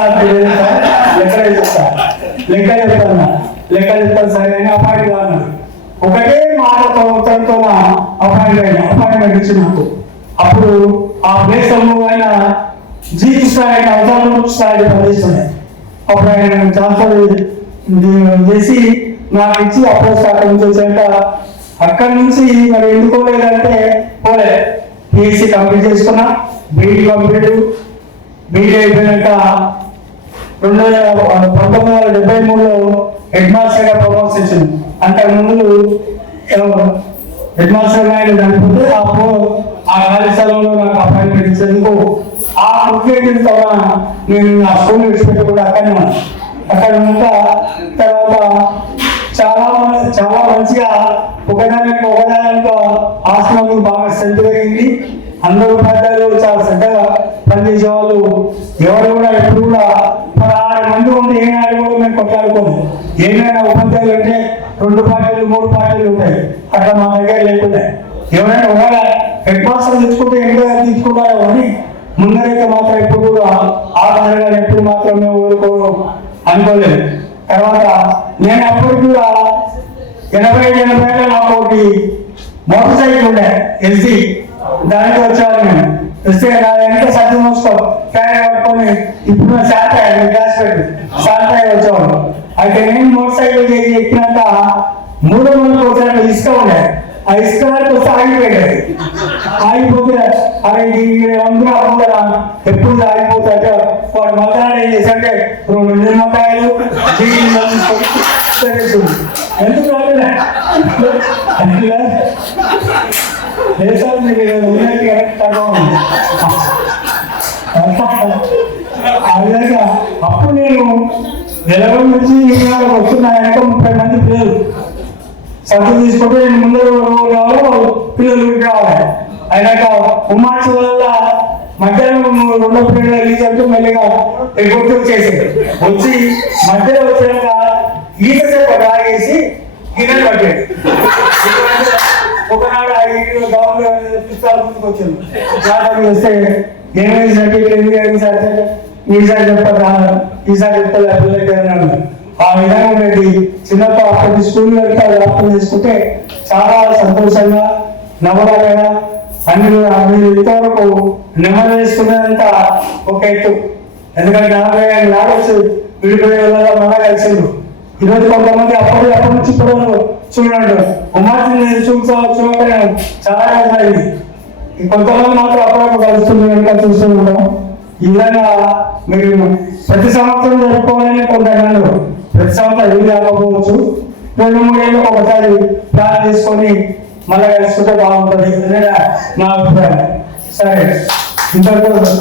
లెక్క చెప్తాను సరే అని అపాయింట్ అన్నాడు. ఒకటే మాటతో అపాయింట్మెంట్ ఇచ్చి నాకు. అప్పుడు ఆ ప్లేస్ ఆయన జీ కృష్ణారెడ్డి అవసరం కృష్ణారెడ్డి పనిచేస్తున్నాయి. అప్పుడు ఆయన ట్రాన్స్ఫర్ చేసి నాకు ఇచ్చి అప్రోచ్ అక్కడి నుంచి వచ్చాక అక్కడి నుంచి మరి ఎందుకు పోలేదంటే పోలే. బీఎస్సీ కంప్లీట్ చేసుకున్నా, బీఈడీ కంప్లీట్. బీఈడీ అయిపోయినాక 1973లో హెడ్ మాస్టర్గా ప్రమోషన్ ఇచ్చింది. అంతకుముందు హెడ్ మాస్టర్ గారు చనిపోతే ఆ ఖాళీ స్థలంలో నాకు అపాయింట్మెంట్ ఇచ్చేందుకు ఆ ఉద్యోగంతో నేను నా స్కూల్ విడిచిపెట్టి కూడా అక్కడ ఉంటా. తర్వాత చాలా మంచిగా ఒకదానితో ఆశ్రమం బాగా శ్రద్ధ పెరిగింది. అందరూ ఉపాధ్యాయులు చాలా శ్రద్ధగా పనిచేసే వాళ్ళు. ఎవరు కూడా ఎప్పుడు కూడా 16 మంది ఉంటే ఏనాడు కూడా మేము కొట్లాడుకోము. ఏమైనా ఉపాధ్యాయులు అంటే 2 పార్టీలు 3 పార్టీలు ఉంటాయి, అట్లా మా దగ్గర లేకుండా. ఎవరైనా ఒకవేళ హెడ్ మాస్టర్ తెచ్చుకుంటే ఎంతో తీసుకుంటారో అని ముందరైతే మాత్రం ఎప్పుడు కూడా ఆ పండుగ ఎప్పుడు మాత్రం మేము అనుకోలేదు. తర్వాత నేను అప్పుడు కూడా 80 నాకు ఒకటి మోటార్ సైకిల్ ఉండే ఎస్సీ, దానికి వచ్చేవాళ్ళు. నేను వస్తే ఎంత సత్యం మోసుకో క్యారీ పట్టుకొని ఇప్పుడు గ్యాస్ పెట్టి శాంతాయి వచ్చేవాళ్ళు. అయితే నేను మోటార్ సైకిల్ చేసి ఎక్కినాక 3 మందికి వచ్చాక ఇసుక ఉండే. ఆ ఇసుక వస్తే ఆగిపోతే అరే అందరూ ఎప్పుడు ఆగిపోతే వాడు మతాడు ఏం చేశారంటే 2 నిమ్మకాయలు ఎందుకు ఆ విధంగా అప్పుడు నేను నిలబడి నుంచి వస్తున్నా వెనక 30 మంది పిల్లలు సర్దు తీసుకుంటే ముందర పిల్లలు రావాలి. అయినాక ఉమ్మార్చి వల్ల మధ్యాహ్నం 2వ పీరియడ్ రిలీజ్ అంటూ మెల్లిగా ఎగురుతూ చేసేది. వచ్చి మధ్యలో వచ్చాక ఈత సేపు తాగేసి గిన్నెలు పట్టేది. ఒకనాడు ఆ ఇంటిలో గవర్నమెంట్ పుస్తకాలు ముందుకు వచ్చింది. జాతర వస్తే ఏమైందంటే ఈసారి చెప్పరా ఈసారి చెప్తా పిల్లలకి అన్నాడు. ఆ విధంగా ఉండేది. చిన్నప్పుడు అప్పటి స్కూల్ వెళ్తే వ్యాప్తం చేసుకుంటే చాలా సంతోషంగా నవ్వగా అన్ని ఇంతవరకు నెమ్మది వేసుకునేంత ఒక ఎత్తు. ఎందుకంటే 40 లాడొచ్చు విడిపోయే వల్ల మళ్ళా కలిసిండు. ఈరోజు కొంతమంది అప్పటి నుంచి ఇప్పుడు చూడండి ఉమ్మార్చి చూడలేదు చాలా అయింది. కొంతమంది మాత్రం అప్పుడప్పుడు కలుస్తుంది కనుక చూస్తూ ఉంటాం. ఈ విధంగా మీరు ప్రతి సంవత్సరం జరుపుకోవాలని కొంతమంది ప్రతి సంవత్సరం ఏం కాకపోవచ్చు. 2-3 ఏళ్ళకి ఒకసారి ప్లాన్ చేసుకొని మళ్ళీ కలుసుకుంటే బాగుంటుంది నా అభిప్రాయం. సరే, ఇంతకు చెప్పండి.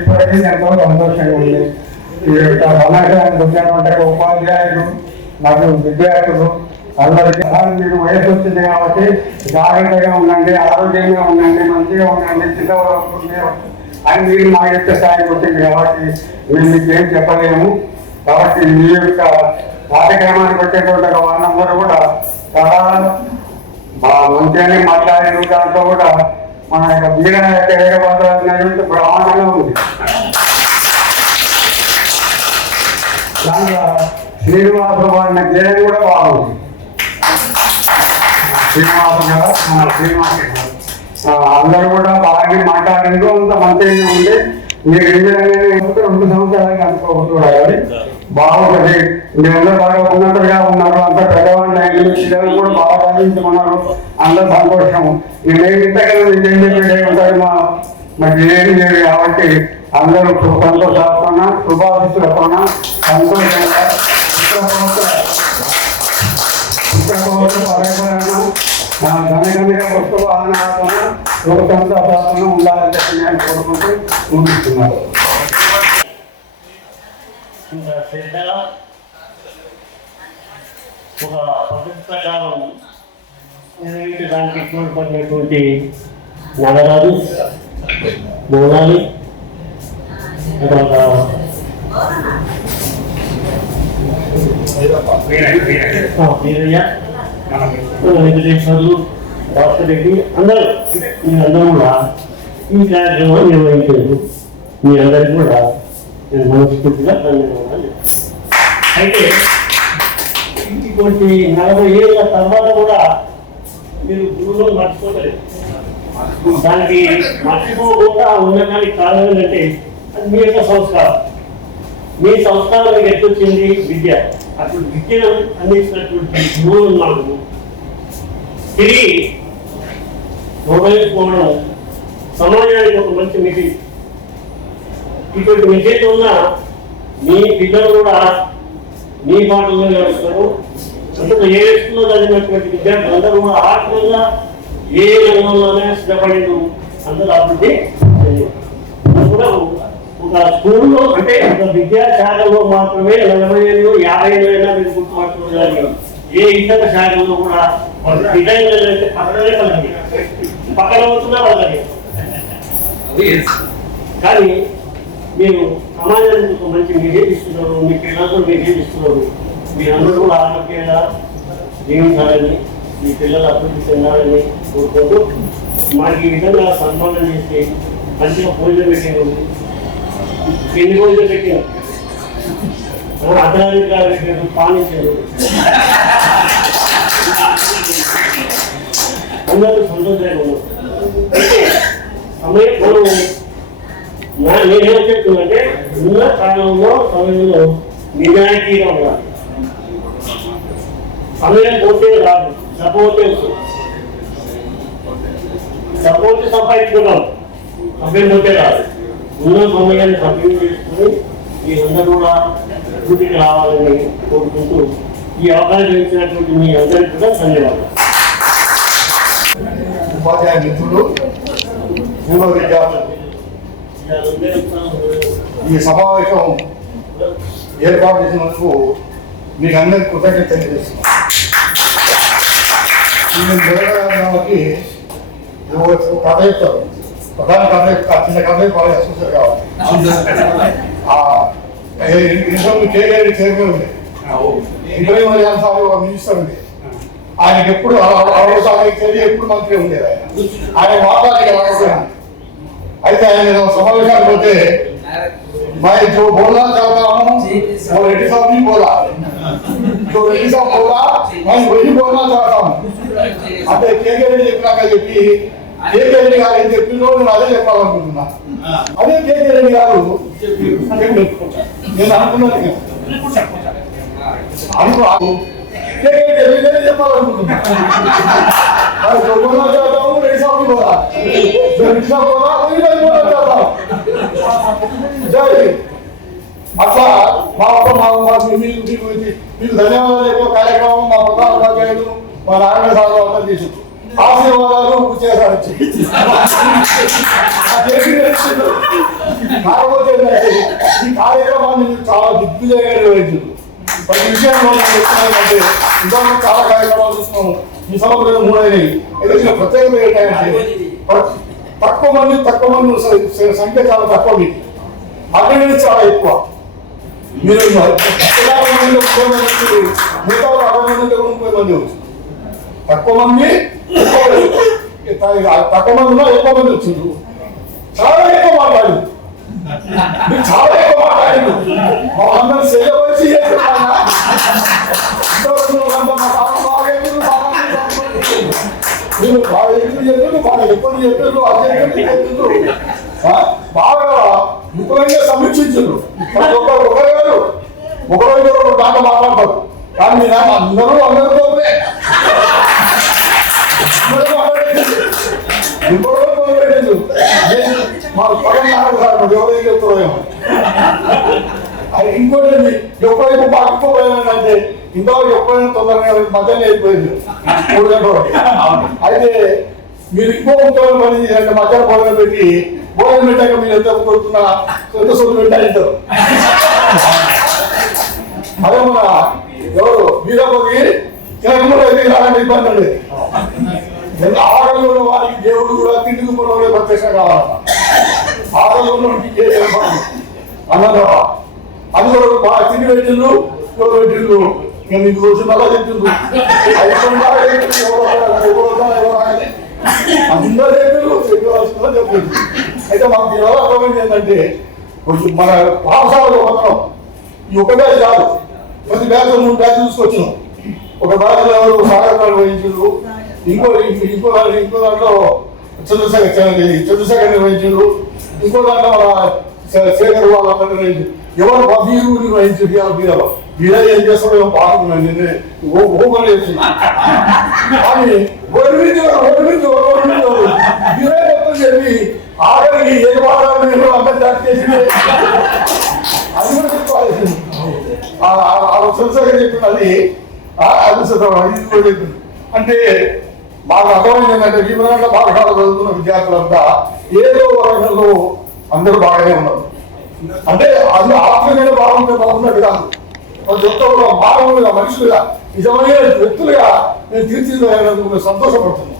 ఇప్పటికీ ఎంతో సంతోషంగా ఉంది. ఈ యొక్క సమాజానికి ఉద్యమంటే ఉపాధ్యాయులు నాకు విద్యార్థులు అందరికీ మీరు వయసు వచ్చింది కాబట్టి జాగ్రత్తగా ఉండండి, ఆరోగ్యంగా ఉండండి, మంచిగా ఉండండి, చిన్నవాళ్ళు అని మీరు మా యొక్క స్థాయికి వచ్చింది కాబట్టి మేము మీకు ఏం చెప్పలేము. కాబట్టి మీ యొక్క కార్యక్రమానికి వచ్చేటువంటి వాళ్ళందరూ కూడా చాలా మంచిగానే మాట్లాడారు. దాంట్లో కూడా మన యొక్క వీర యొక్క ఏకపాత్ర అనేది బ్రహ్మాండంగా ఉంది. దాంట్లో శ్రీనివాసులు వాడిన గేయం కూడా బాగుంది. శ్రీనివాసు కదా శ్రీనివాసు అందరూ కూడా బాగా మాట్లాడిండ్రు, అంత మంచిగా ఉంది. మీరు 2 సంవత్సరాలకి అనుకోకూడదు, బాగుంటుంది. మీరందరూ బాగా ఉన్నట్టుగా ఉన్నారు, అంత పెద్దవాళ్ళు పిల్లలు కూడా బాగా గమనించుకున్నారు, అందరూ సంతోషం. మేము ఇంతకన్నా మీకు ఏం చెప్పేది ఉంటారు మరి ఏమి లేదు కాబట్టి అందరూ సంతోషాలతోనా శుభాశిస్తులతోనా సంతోషంగా ఘనఘనగా వస్తు వాహనాలతో సంతోషాలను ఉండాలని చెప్పి నేను కోరుకుంటూ ముందుస్తున్నాను. ఒక పద్ధతి ప్రకారం నిర్వహించడానికి తోడ్పడినటువంటి నగరాలు, బోనాలు, తర్వాత వీరయ్య, వెంకటేశ్వర్లు, డాక్టర్ రెడ్డి అందరూ మీరందరూ కూడా ఈ కార్యక్రమాన్ని నిర్వహించారు. మీ అందరికీ కూడా నేను మనస్ఫూర్తిగా ధన్యవాదాలు. అయితే ఇంకొంచెం 40 ఏళ్ళ తర్వాత కూడా మీరు గురువులు మర్చిపోతలేదు. దానికి మర్చిపోకుండా ఉండడానికి కారణం ఏంటంటే అది మీ యొక్క సంస్కారం. మీ సంస్కారం మీకు ఎట్టొచ్చింది? విద్య. అప్పుడు విద్యను అందించినటువంటి గురువులు మనకు తిరిగి మొబైల్పోవడం సమాజానికి ఒక మంచి మెసేజ్. ఇటువంటి మెసేజ్ ఉన్న మీ పిల్లలు కూడా మీ పాటల్లో నడుస్తారు. అంటే ఏ స్కూల్లో చదివినటువంటి విద్యార్థులు అందరూ కూడా ఆత్మీయంగా ఏ రంగంలోనే సిద్ధపడిండు, అందరూ అభివృద్ధి కూడా ఒక స్కూల్లో అంటే ఒక విద్యాశాఖలో మాత్రమే 40 ఏళ్ళు 50 ఏళ్ళైనా మీరు గుర్తుపట్టుకోవాలి. ఏ ఇతర శాఖల్లో కూడా పక్కన అవుతున్నా వాళ్ళకి. కానీ మీరు సమాజానికి ఒక మంచి మెసేజ్ ఇస్తున్నారు, మీ పిల్లలకు మెసేజ్ ఇస్తున్నారు. మీరందరూ కూడా ఆరోగ్యంగా జీవించాలని, మీ పిల్లలు అభివృద్ధి చెందాలని కోరుకుంటూ మాకు ఈ విధంగా సన్మానం చేసి మంచిగా భోజనం పెట్టారు. ఎన్ని భోజనం పెట్టారు? అర్ధరాధిగా పెట్టారు, పాలించారు. అందరూ సంతోషంగా ఉన్నారు. అయితే సమయం మనం నేనేం చెప్తుందంటే ఉన్న కాలంలో సమయంలో నిజాయితీగా ఉండాలి. సమయం పోతే రాదు, సపోతే వస్తుంది. సపోతే సంపాదించుకున్నాం, సమయం పోతే రాదు. ఉన్న సమయాన్ని సభ్యులు చేసుకుని మీరందరూ కూడా అభివృద్ధికి రావాలని కోరుకుంటూ ఈ అవకాశం ఇచ్చినటువంటి మీ అందరికీ కూడా ధన్యవాదాలు. ఉపాధ్యాయ మిత్రులు, పూర్వ విద్యార్థులు, ఈ సమావేశం ఏర్పాటు చేసినందుకు మీకు అందరికీ కృతజ్ఞత తెలియజేస్తున్నాం. నేను జరగడానికి కథ చెప్తారు, ప్రధాన కథ చిన్న కథ బాగా చూసారు కావాలి. కేకేడి చైర్మన్ ఉంది, 20 సార్లు ఒక మినిస్టర్ ఉంది. ఆయనకి ఎప్పుడు 60 సార్లు ఎప్పుడు మంత్రి ఉండేది. ఆయన మాట్లాడి అయితే ఆయన సమావేశానికి పోతే मैं जो बोलना चाहता हूँ वो रेड्डी साहब नहीं बोला, जो रेड्डी साहब बोला मैं वही बोलना चाहता हूँ. అంటే కేకేడి చెప్పినాక చెప్పి కేకేడి గారు ఏం చెప్పిందో నేను అదే చెప్పాలనుకుంటున్నా. అదే కేకేడి గారు నేను అనుకున్నాను కేకేడి చెప్పాలనుకుంటున్నా. जो बोलना चाहता हूँ रेड्डी साहब नहीं बोला, जो रेड्डी साहब बोला वही मैं बोलना चाहता हूँ. जय అట్లా మీకు ధన్యవాదాలు ఎక్కువ కార్యక్రమం మా ప్రధాన ఉపాధ్యాయులు మా నారాయణ సార్ అందరూ చేసి ఆశీర్వాదాలు చేశారు. కాకపోతే ఈ కార్యక్రమాన్ని చాలా దిగ్విజయంగా నిర్వహించారు. ప్రతి విషయంలో చెప్తున్నానంటే ఇంతవరకు చాలా కార్యక్రమాలు చూస్తున్నాము. ఈ సంవత్సరం 3 అయినాయి. అయితే ప్రత్యేకత ఏంటంటే తక్కువ మంది సంఖ్య చాలా తక్కువ, మీకు అటెండెన్స్ చాలా ఎక్కువ. మీరు 60 మంది 30 మంది వచ్చు, మిగతా 60 మంది 30 మంది వచ్చు. తక్కువ మంది తక్కువ మంది ఉన్నా ఎక్కువ మంది వచ్చిండ్రు. చాలా ఎక్కువ మాట్లాడింది, చాలా ఎక్కువ మాట్లాడింది. మా అందరూ సెలవచ్చి మీరు బాగా ఎప్పుడు చెప్పారు, బాగా ఎప్పుడు చెప్పారు, అదే బాగా ముఖ్యంగా సమీక్షించారు. ఒకరోజు దాంట్లో మాట్లాడతారు, కానీ మీ నాన్న అందరితో మా పగం నాడు ఎవరైతే చెప్తారేమో. అది ఇంకోటి ఎప్పుడైతే పాకుపోయానంటే ఇంతవరకు ఎప్పుడైనా తొందరగా మధ్యాహ్నం అయిపోయింది 3 గంటల. అయితే మీరు ఇంకో ముఖ్యమైన పని చేయాలంటే మధ్యాహ్నం భోజనం పెట్టి భోజనం పెట్టాక మీరు ఎంత కొడుతున్నా ఎంత సొమ్ము పెట్టారు. అదే మన ఎవరు వీరపతి తినకుండా అయితే ఇలాంటి ఇబ్బంది ఉండేది. ఆకలి ఉన్న వారికి దేవుడు కూడా తిండికి కూడా ప్రత్యక్షం కావాలన్న ఆకలి ఉన్నవాడికి అన్నదా అది కూడా బాగా తిండి పెట్టిండ్రు పెట్టిండ్రు. ఇక మీకు రోజు మళ్ళా చెప్పిండ్రు అందరూ చెప్పిండ్రు. అయితే మాకు ఎలా అర్థమైంది ఏంటంటే కొంచెం మన పాఠశాలలో మాత్రం ఈ ఒక బ్యాచ్ కాదు, ప్రతి బ్యాచ్ 3 బ్యాచ్ చూసుకొచ్చినాం. ఒక బ్యాచ్ ఎవరు సాగర్ వహించారు, ఇంకో దాంట్లో చంద్రశేఖర్ నిర్వహించారు, ఇంకో దాంట్లో మన శేఖర్ వాళ్ళందరూ నిర్వహించారు. ఎవరు వీరు నిర్వహించారు వీరలో వీర ఏం చేస్తారో ఏమో పాడుతున్నాను ఓపెన్ చేసి. కానీ వీరే మొత్తం చెప్పి ఆఖరికి ఏ వాడాలి అంతా జాతి చేసింది. అది కూడా చెప్పాలి. చంద్రశేఖర్ చెప్పినది ఇది కూడా చెప్పింది. అంటే మాకు అర్థమైంది ఏంటంటే విభిన్న పాఠశాల చదువుతున్న విద్యార్థులంతా ఏదో రంగంలో అందరూ బాగానే ఉన్నారు. అంటే అందులో ఆత్మీయంగా బాగుంటే బాగున్నట్టు కాదు, ప్రతి ఒక్కరు మానవులుగా మనుషులుగా నిజమైన వ్యక్తులుగా నేను తీర్చిదిద్దేందుకు మేము సంతోషపడుతున్నాం.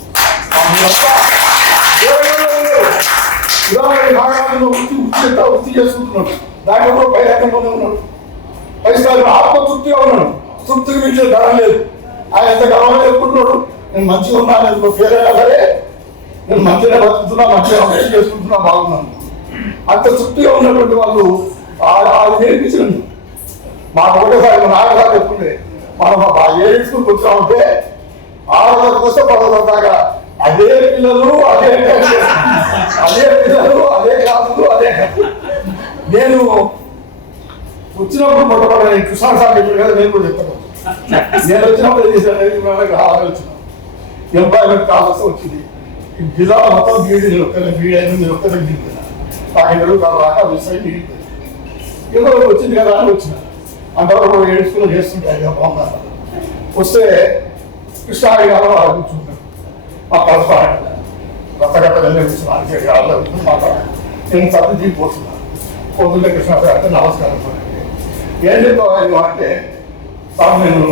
వృత్తి చేసుకుంటున్నాడు, దాంట్లో పై రకంగానే ఉన్నాడు, పరిష్కారం ఆత్మతృప్తిగా ఉన్నాడు. తృప్తికి మించిన ధరం లేదు. ఆయన ఎంత గర్వంగా చెప్పుకుంటున్నాడు, నేను మంచిగా ఉన్నాను, నేను ఫెయిల్ అయినా సరే నేను మంచిగా బతుకుతున్నా, మంచిగా చేసుకుంటున్నా, బాగున్నాను. అంత తృప్తిగా ఉన్నటువంటి వాళ్ళు అది నేర్పించండి. మాకు ఒకటేసారి మా నాన్నగారు చెప్పుకుంటే మనం ఏ స్కూల్కి వచ్చామంటే 6వ తరగతి వస్తే 10వ తరగతి దాకా అదే పిల్లలు అదే పిల్లలు అదే క్లాసులు అదే. నేను వచ్చినప్పుడు మొట్టమొదటి కృష్ణ సార్ చెప్పారు కదా, నేను కూడా చెప్తాను. నేను వచ్చినప్పుడు ఏం చేశాను, ఆలోచన ఎంప్లాయ్మెంట్ కావాల్సి వచ్చింది. జిల్లా మొత్తం బీడీ బీడీ అయిన ఒక్కరే మిగిలిపోయినా కాకినాడలు కాక విషయం మిగిలిపోయింది. ఏదో వచ్చింది కదా అని వచ్చిన అంతవరకు 7 స్కూల్లో చేస్తుంటాయి బాగున్నారు. వస్తే కృష్ణాడి గారు కూర్చుంటారు, మా పరస్పరం రత్తగట్ట వెళ్ళి కూర్చున్నాను. మాట్లాడాలి, నేను సర్ది తీసిపోతున్నాను. పొద్దున్నే కృష్ణ గారు అంటే నమస్కారం ఏం చెప్తావు అంటే, సార్ నేను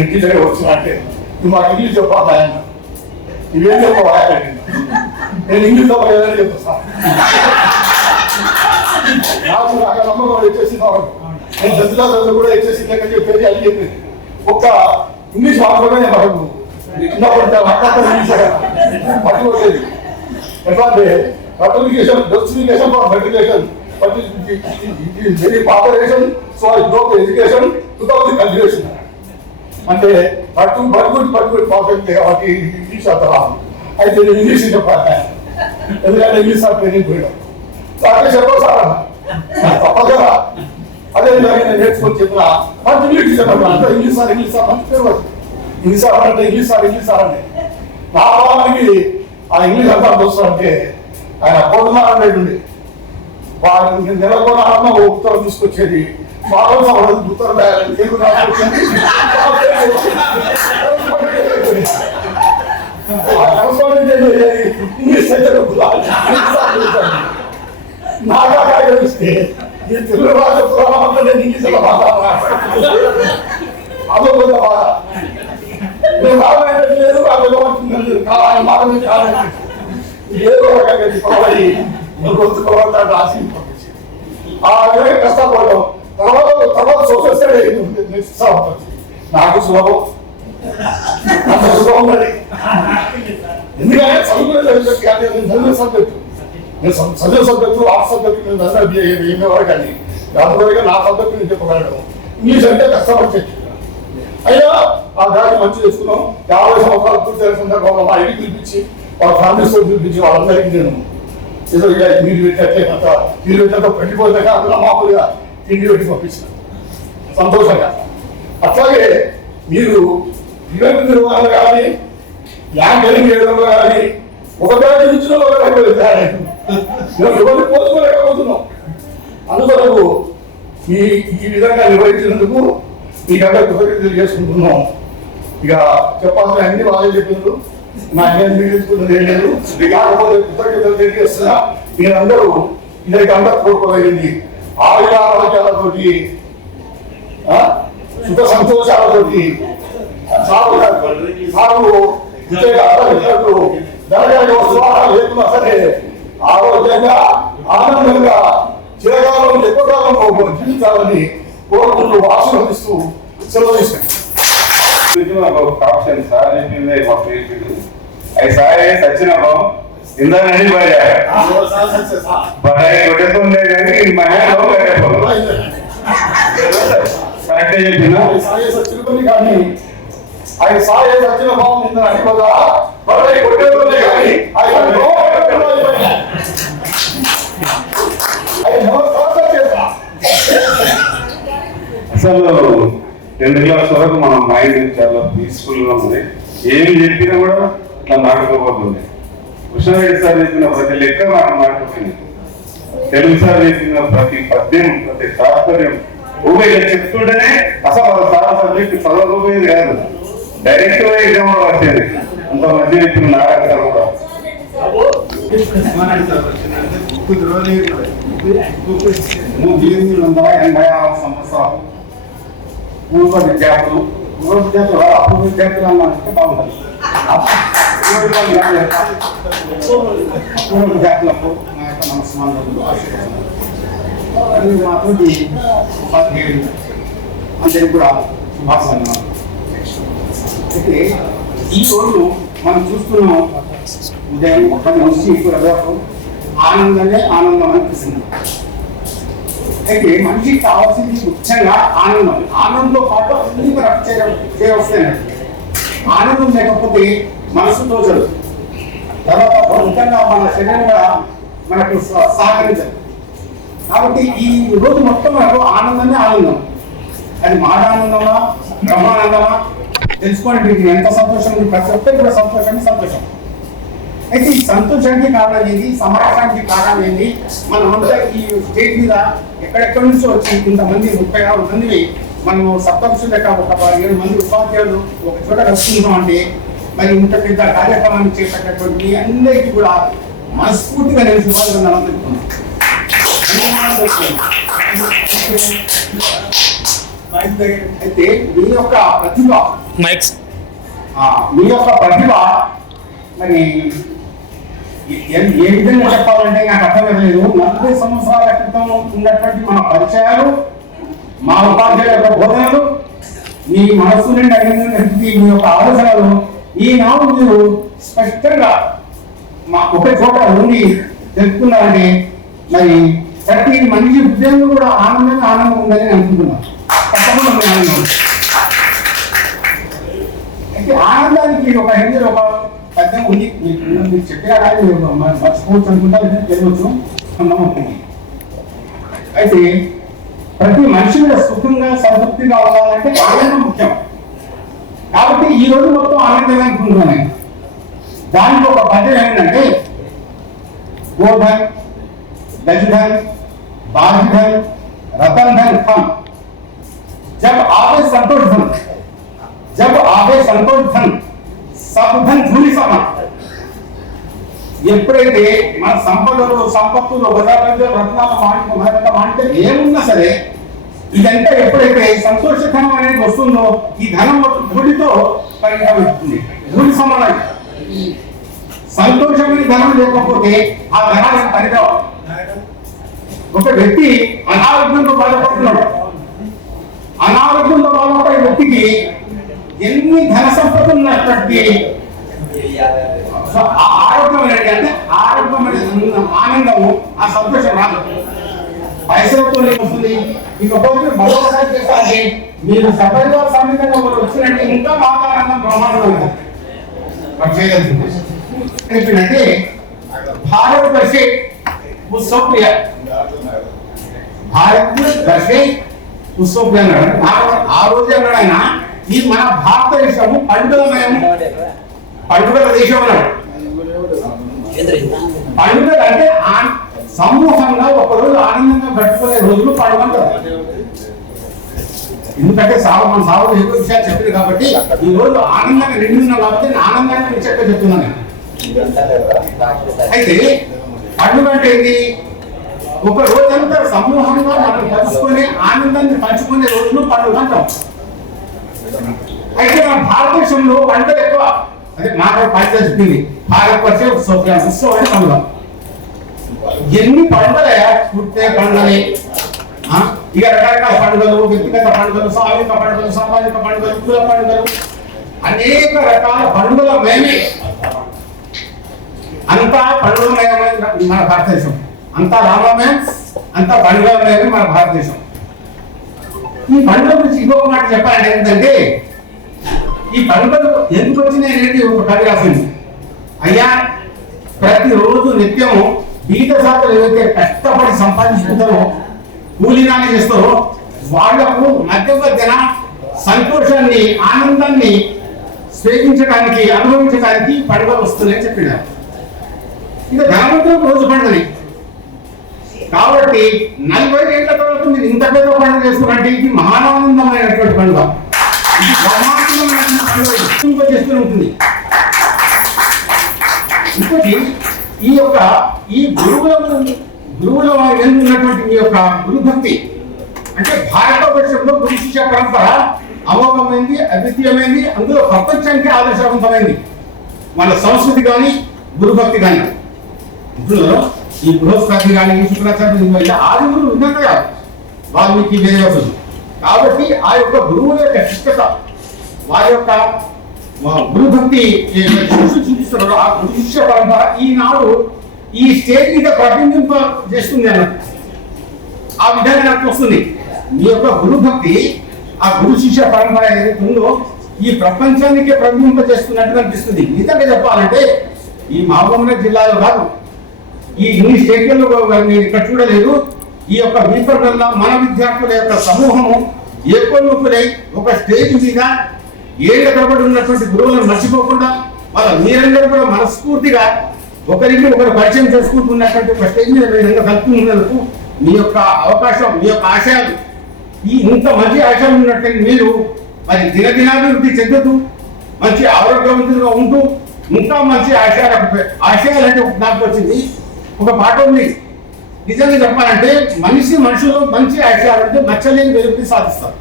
ఇంటి దగ్గర వచ్చిన అంటే నువ్వు మాకు ఇంగ్లీష్ చెప్పాలి ఆయన, ఇవేం చెప్పావు ఆయన, నేను ఇంగ్లీష్ చెప్పలేదని చెప్తా సార్. నాకు నమ్మకం వచ్చేసి నేను దశలా కూడా వచ్చేసి లేక చెప్పేది అని చెప్పింది. ఒక్క ఇంగ్లీష్ మాత్రమే మనకు ఇంగ్లీష్ పట్టుకోలేదు. ఎట్లా అంటే notification justification for matriculation but it is very population, so I know the education without the cultivation. అంటే పట్టుకుని పర్ఫెక్ట్ కాబట్టి ఇంగ్లీష్ అంటారా అయితే నేను ఇంగ్లీష్ చెప్పాను, ఎందుకంటే ఇంగ్లీష్ సార్ ట్రైనింగ్ పోయాం. అట్లా చెప్పాలి సార్ తప్పదు కదా. అదే నేను నేర్చుకొని చెప్పిన మంచి ఇంగ్లీష్ చెప్పాను అంటే ఇంగ్లీష్ సార్ మంచి పేరు వచ్చింది. ఇంగ్లీష్ సార్ అంటే ఇంగ్లీష్ సార్ అంటే నా భావానికి ఆ ఇంగ్లీష్ అంతా వస్తుందంటే ఆయన పౌర్ణమానం ఉండే వారికి నెలకొన్న ఉత్తరం తీసుకొచ్చేది, ఉత్తరం తెలుగు ఇంగ్లీష్ నాగా తెలిస్తే ఈ తెలుగు భాష పురాణంలో నేను ఇంగ్లీష్లో మాట్లాడాలి. పడవయి రాసి ఆ విధంగా కష్టపడడం తర్వాత సోషల్ స్టడీ నాకు సులభం అంత సులభం ఉన్నది. ఎందుకంటే చదువుకునే సబ్జెక్టు నేను చదివే సబ్జెక్టు ఆర్ట్స్ సబ్జెక్టు నేను చదివే వరకు కానీ దాని నా సబ్జెక్టు నేను చెప్పగలను. ఇంగ్లీష్ అంటే కష్టపడి అయినా ఆ దాన్ని మంచి చేసుకున్నాం. 50 సంవత్సరాలు పూర్తి చేసిన సందర్భంలో మా ఇంటికి పిలిపించి వాళ్ళ ఫ్యామిలీస్తో పిలిపించి వాళ్ళందరికీ నేను మీరు పెట్టేంత మీరు పెట్టేంత పెట్టిపోయినాక అందులో మామూలుగా తిండి పెట్టి పంపించిన సంతోషంగా. అట్లాగే మీరు ఈవెంట్ నిర్వహణ కానీ యాంకరింగ్ చేయడంలో కానీ ఒక బ్యాచ్ నుంచి ఎవరిని పోల్చుకోలేకపోతున్నాం. అందువరకు ఈ విధంగా నిర్వహించినందుకు మీకంటే కృతజ్ఞతలు చేసుకుంటున్నాం. ఇక చెప్పాల్సిన అన్ని బాగా చెప్పారు. నా మిగిలించుకున్నది ఏం లేదు. కాకపోతే కృతజ్ఞతలు తెలియజేస్తున్నా. మీరందరూ ఇదైతే అందరూ కోరుకోగలిగింది ఆరోగ్యాలతోటి సుఖ సంతోషాలతోటి లేకున్నా సరే ఆరోగ్యంగా ఆనందంగా చిరకాలం ఎక్కువ కాలం జీవించాలని కోరుకుంటూ ఆశీర్వదిస్తూ సెలవు తీసుకుంటాం. ఆప్షన్ సార్ చెప్పింది మా పేరు అవి సారే సచ్చినప్పుడు ఇందని బడాయి కొట్టేస్తుండే కానీ మహిళలో కరెక్టే చెప్పిన కానీ ఆయన సాయ సచ్చిన భావం నిన్న అడిపోదా బడాయి కొట్టేస్తుండే కానీ అసలు 10th క్లాస్ వరకు మన మైండ్ చాలా పీస్ఫుల్ గా ఉంది. ఏమి చెప్పినా కూడా ఇట్లా నాటుకోబోతుంది. కృష్ణారెడ్డి సార్ చెప్పిన ప్రతి లెక్క నాకు నాటుకుపోయింది. తెలుగు సార్ చెప్పిన ప్రతి పద్యం ప్రతి తాత్పర్యం ఊబే చెప్తుంటేనే అసలు వాళ్ళ సార్ సబ్జెక్ట్ చదవకపోయేది కాదు, డైరెక్ట్ గా ఎగ్జామ్ లో వచ్చేది. అంత మధ్య చెప్పిన నారాయణ కూడా సంవత్సరాలు పూర్వ విద్యార్థులు అప్పుడు విద్యార్థులు అన్నట్టు బాగుంటుంది. పూర్వ విద్యార్థులకు నా యొక్క నమస్కారాలు మాతో 17 అందరికి కూడా శుభాకాంక్షలు. అయితే ఈ రోజు మనం చూస్తున్నాం ఉదయం 10 నుంచి ఇప్పుడు వరకు ఆనందమే ఆనందం అనిపిస్తుంది. అయితే మనిషికి కావాల్సింది ముఖ్యంగా ఆనందం. ఆనందంతో పాటు అన్ని చేయవస్తాయి. ఆనందం లేకపోతే మనసు తోచదు, తర్వాత ముఖ్యంగా మన శరీరం కూడా మనకు సహకరించదు. కాబట్టి ఈ రోజు మొత్తం మనకు ఆనందమే ఆనందం. అది మాడానందమా బ్రహ్మానందమా తెలుసుకోండి. ఎంత సంతోషం ఉంది, ప్రతి ఒక్కరికి కూడా సంతోషం. అయితే ఈ సంతోషానికి కారణం ఏంటి, సమాజానికి కారణం ఏంటి? మనమంతా ఈ స్టేట్ మీద ఎక్కడెక్కడి నుంచో వచ్చి ఇంతమంది 36 మందిని మనం సప్తపురుషులు లెక్క ఒక 7 మంది ఉపాధ్యాయులు ఒక చోట కలుసుకుంటాం అంటే మరి ఇంత పెద్ద కార్యక్రమాన్ని చేపట్టేటువంటి అందరికీ కూడా మనస్ఫూర్తిగా నేను శుభాకాంక్షలు అందుకుంటున్నాను. అయితే మీ యొక్క ప్రతిభ మరి ఏ విధంగా చెప్పాలంటే నాకు అర్థమలేదు. 40 సంవత్సరాల క్రితం ఉన్నటువంటి మన పరిచయాలు, మా ఉపాధ్యాయుల యొక్క బోధనలు, మీ మనస్సు నుండి అడిగినటువంటి మీ యొక్క ఆలోచనలు ఈనాడు మీరు స్పష్టంగా మా ఒక చోట ఉండి తెలుసుకున్నారంటే మరి ప్రతి మనిషి హృదయంలో కూడా ఆనందం ఉందని అనుకుంటున్నాను. తప్పకుండా మీ ఆనందం. అయితే ఆనందానికి ఒక హిందీలో ఒక పద్యం ఉంది. మీరు చెప్పినా కానీ మర్చిపోవచ్చు అనుకుంటా, తెలియవచ్చు ఉంటుంది. అయితే ప్రతి మనిషి కూడా సుఖంగా సంతృప్తిగా ఉండాలంటే ఆనందం ముఖ్యం. కాబట్టి ఈ రోజు మొత్తం ఆనందంగా అనుకుంటున్నాను. దానికి ఒక పద్యం ఏంటంటే గోధన్ గజధన్ बागधन रतन धन खम जब आवे संतोष धन सब धन धूलि समान. ఎప్పుడైతే మన సంపత్తులు బజార్లో రత్నాలు మాంటే ఏమున్నా సరే ఇదంతా ఎప్పుడైతే సంతోషధనం అనేది వస్తుందో ఈ ధనం ధూళితో పరిణమిస్తుంది. ధూళి సమానం. సంతోషమైన ధనం లేకపోతే ఆ ధనానికి పనిరావు. ఒక వ్యక్తి అనారోగ్యంతో బాధపడుతున్నాడు. అనారోగ్యంతో బాధపడే వ్యక్తికి ఎన్ని ధన సంపద ఉన్నప్పటికీ ఆ ఆరోగ్యం అంటే ఆరోగ్యమైన ఆనందము, ఆ సంతోషం రాదు. పైసలతో వస్తుంది. ఇకపోతే మరొకసారి చేస్తారంటే మీరు సపరివార సమేతంగా వచ్చినట్టు ఇంకా బాగా ఆనందం బ్రహ్మాండంగా ఏంటంటే భారతవర్షే ఉత్సవప్రియ, భారతవర్షే ఉత్సవప్రియ అన్నాడు. ఆ రోజు అన్నాడు ఆయన, ఈ మన భారతదేశము పండుగమయము, పండుగల దేశం అన్నాడు. పండుగలు అంటే సమూహంగా ఒకరోజు ఆనందంగా గడుపుకునే రోజులు పండుగ అంటారు. ఎందుకంటే మన సాగు ఎక్కువ విషయాలు చెప్పింది కాబట్టి ఈ రోజు ఆనందంగా నిండున్నాం కాబట్టి ఆనందాన్ని నేను చెప్తున్నాను. అయితే పండుగ అంటే ఏంటి? ఒక రోజంతా సమూహంగా మనం కలుసుకొని ఆనందాన్ని పంచుకునే రోజులు పండుగ అంటాం. అయితే మన భారతదేశంలో పండుగ ఎక్కువ, అదే నాకు పండుగ చెప్పింది భారతవర్ష ఉత్సవం అంటే పండుగ. ఎన్ని పండుగలయా? పుట్టే పండుగలే, ఇక రకరకాల పండుగలు, వ్యక్తిగత పండుగలు, సామూహిక పండుగలు, సామాజిక పండుగలు, కుల పండుగలు, అనేక రకాల పండుగల మేమే. అంతా పండుగమయమైన మన భారతదేశం, అంతా రామమయం, అంతా పండుగమయమే మన భారతదేశం. ఈ పండుగ గురించి ఇంకొక మాట చెప్పాలంటే ఏంటంటే, ఈ పండుగలు ఎందుకు వచ్చినాయి అనేది ఒక కవి రాసింది. అయ్యా, ప్రతిరోజు నిత్యము బీద శాతం ఏవైతే కష్టపడి సంపాదించుకుంటారో, కూలీనాలు చేస్తారో, వాళ్లకు మధ్య మధ్యన సంతోషాన్ని, ఆనందాన్ని స్వీకరించడానికి, అనుభవించడానికి పండుగలు వస్తున్నాయని చెప్పినారు. ఇక ధనవంతులకు రోజు పండుగని కాబట్టి 40 ఏళ్ల తర్వాత మీరు ఇంత పెద్ద పండుగ చేస్తున్నారంటే ఇది మహానందమైనటువంటి పండుగ, ఇది బ్రహ్మాండమైనటువంటి పండుగ చేస్తూనే ఉంటుంది. ఇంకోటి ఈ గురువుల ఉన్నటువంటి మీ యొక్క గురుభక్తి అంటే భారతవర్షంలో గురు శిష్య పరంపర అమోఘమైంది, అద్వితీయమైంది, అందులో ప్రపంచానికి ఆదర్శవంతమైంది. మన సంస్కృతి కానీ గురుభక్తి కానీ ఇందులో ఈ బృహస్పతి కానీ శుక్రాచార్య ఆది గురువు విన్నట్టు కాదు, వాల్మీకి వేదవసులు. కాబట్టి ఆ యొక్క గురువుల యొక్క శిష్టత, వారి యొక్క గురుభక్తి చూపిస్తున్నారు. ఆ గురు శిష్య పరంపర ఈనాడు ఈ స్టేజ్ మీద ప్రతిబింబ చేస్తుంది అన్నట్టు, ఆ విధంగా నాకు వస్తుంది. మీ యొక్క గురుభక్తి, ఆ గురు శిష్య పరంపర ఏదైతే ఉందో ఈ ప్రపంచానికే ప్రతిబింబ చేస్తున్నట్టుగా అనిపిస్తుంది. నిజంగా చెప్పాలంటే ఈ మహబూబ్నగర్ జిల్లాలో కాదు, ఈ ఇన్ని స్టేట్లలో నేను ఇక్కడ చూడలేదు. ఈ యొక్క వీపర్లలో మన విద్యార్థుల యొక్క సమూహము ఏకోన్ముఖులై ఒక స్టేజ్ మీద ఏళ్ల తరబడి ఉన్నటువంటి గురువులను మర్చిపోకుండా వాళ్ళ మీరందరూ కూడా మనస్ఫూర్తిగా ఒకరికి ఒకరు పరిచయం చేసుకుంటున్నటువంటి ఒక స్టేజ్ మీద మీరు కలుపుతున్నందుకు మీ యొక్క అవకాశం, మీ యొక్క ఆశయాలు, ఈ ఇంత మంచి ఆశయాలు ఉన్నట్టు మీరు మరి దినదినాభివృద్ధి చెందుతూ మంచి ఆరోగ్యవంతులుగా ఉంటూ ఇంకా మంచి ఆశయాలు అంటే నాకు వచ్చింది ఒక పాట ఉంది. నిజంగా చెప్పాలంటే మనుషుల్లో మంచి ఆశయాలు అంటే మచ్చలేని వెలుగుని సాధిస్తారు.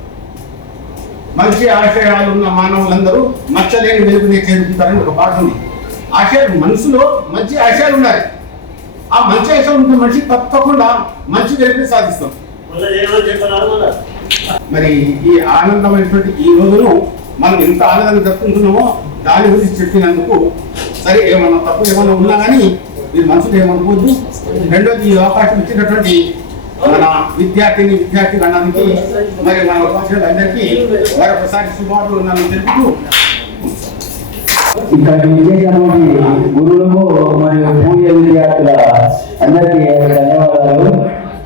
మంచి ఆశయాలు ఉన్న మానవులందరూ మచ్చలేని వెలుగుని చేరుకుంటారని ఒక పాట ఉంది. ఆశయాలు, మనసులో మంచి ఆశయాలు ఉన్నాయి. ఆ మంచి ఆశయాలు ఉంటే మనిషి తప్పకుండా మంచి వెలుగుని సాధిస్తాం. మరి ఈ ఆనందమైనటువంటి ఈ రోజును మనం ఎంత ఆనందంగా జరుపుకుంటున్నామో దాని గురించి చెప్పినందుకు సరే, ఏమన్నా తప్పు ఏమన్నా ఉన్నా కానీ మీరు మనసులో ఏమనుకోవద్దు. రెండోది, ఈ అవకాశం ఇచ్చినటువంటి మన విద్యార్థి గణానికి మరి మన ఉపాధ్యాయులందరికీ మరొకసారి శుభాకాంక్షలు తెలుపుతూ ఇక్కడ విజయనగరం గురువులకు మరియు పూజ విద్యార్థుల అందరికీ ధన్యవాదాలు.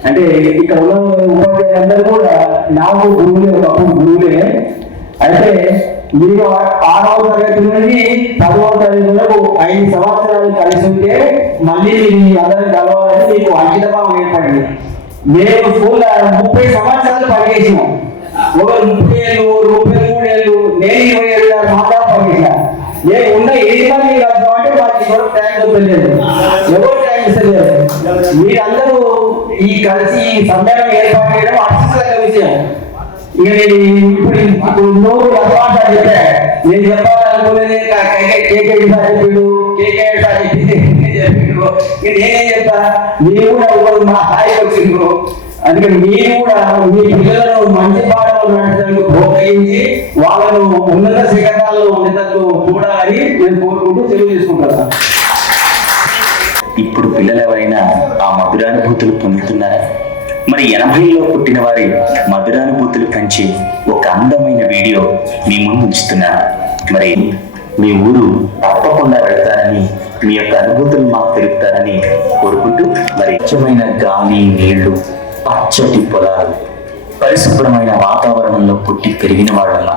అంటే ఇక్కడ ఉన్న ఉపాధ్యాయులందరూ కూడా నాకు గురువులే, ఒకప్పుడు గురువులే. అయితే మీరు 6వ తరగతి నుండి 10వ తరగతి వరకు 5 సంవత్సరాలు కలిసి ఉంటే మళ్ళీ మీరు అందరిని కలవాలని మీకు అంకితభావం ఏర్పడింది. మేము స్కూల్లో 30 సంవత్సరాలు పనిచేసినాం. ఒకరు 30 ఏళ్ళు, 33 ఏళ్ళు, నేను 20 ఏళ్ళు మాత్రం పనిచేసాను. నేను ఉన్న 8 మంది అంటే మాకు ఎవరు టైం దొరకలేదు, ఎవరు టైం ఇస్తలేదు. మీరందరూ ఈ కలిసి ఈ సమ్మేళనం ఏర్పాటు చేయడం ఆశిస్తున్న విషయం. ఇక నేను ఇప్పుడు నోరు అడ్వాన్స్ చెప్పా, నేను చెప్పాలని అనుకోలేదే కేకే సార్ చెప్పిండు, కేకే సార్ చెప్పిండు. నేనేం చెప్తా, మీరు కూడా ఒకరు మా స్థాయికి వచ్చిండ్రు. అందుకని మీరు కూడా మీ పిల్లలను మంచి పాఠాలు నడిచేందుకు ప్రోత్సహించి వాళ్ళను ఉన్నత శిఖరాల్లో ఉండేటట్టు చూడాలని నేను కోరుకుంటూ తెలియజేసుకుంటాను. ఇప్పుడు పిల్లలు ఎవరైనా ఆ మధురానుభూతులు పొందుతున్నారా? మరి 80లో పుట్టిన వారి మధురానుభూతులు పంచి ఒక అందమైన వీడియో మీ ముందు ఉంచుతున్నాను. మరి మీ ఊరు తప్పకుండా వెళ్తారని, మీ యొక్క అనుభూతులు మాకు తెలుపుతారని కోరుకుంటూ, మరి స్వచ్ఛమైన గాలి, నీళ్లు, పచ్చటి పొలాలు, పరిశుభ్రమైన వాతావరణంలో పుట్టి పెరిగిన వాళ్ళ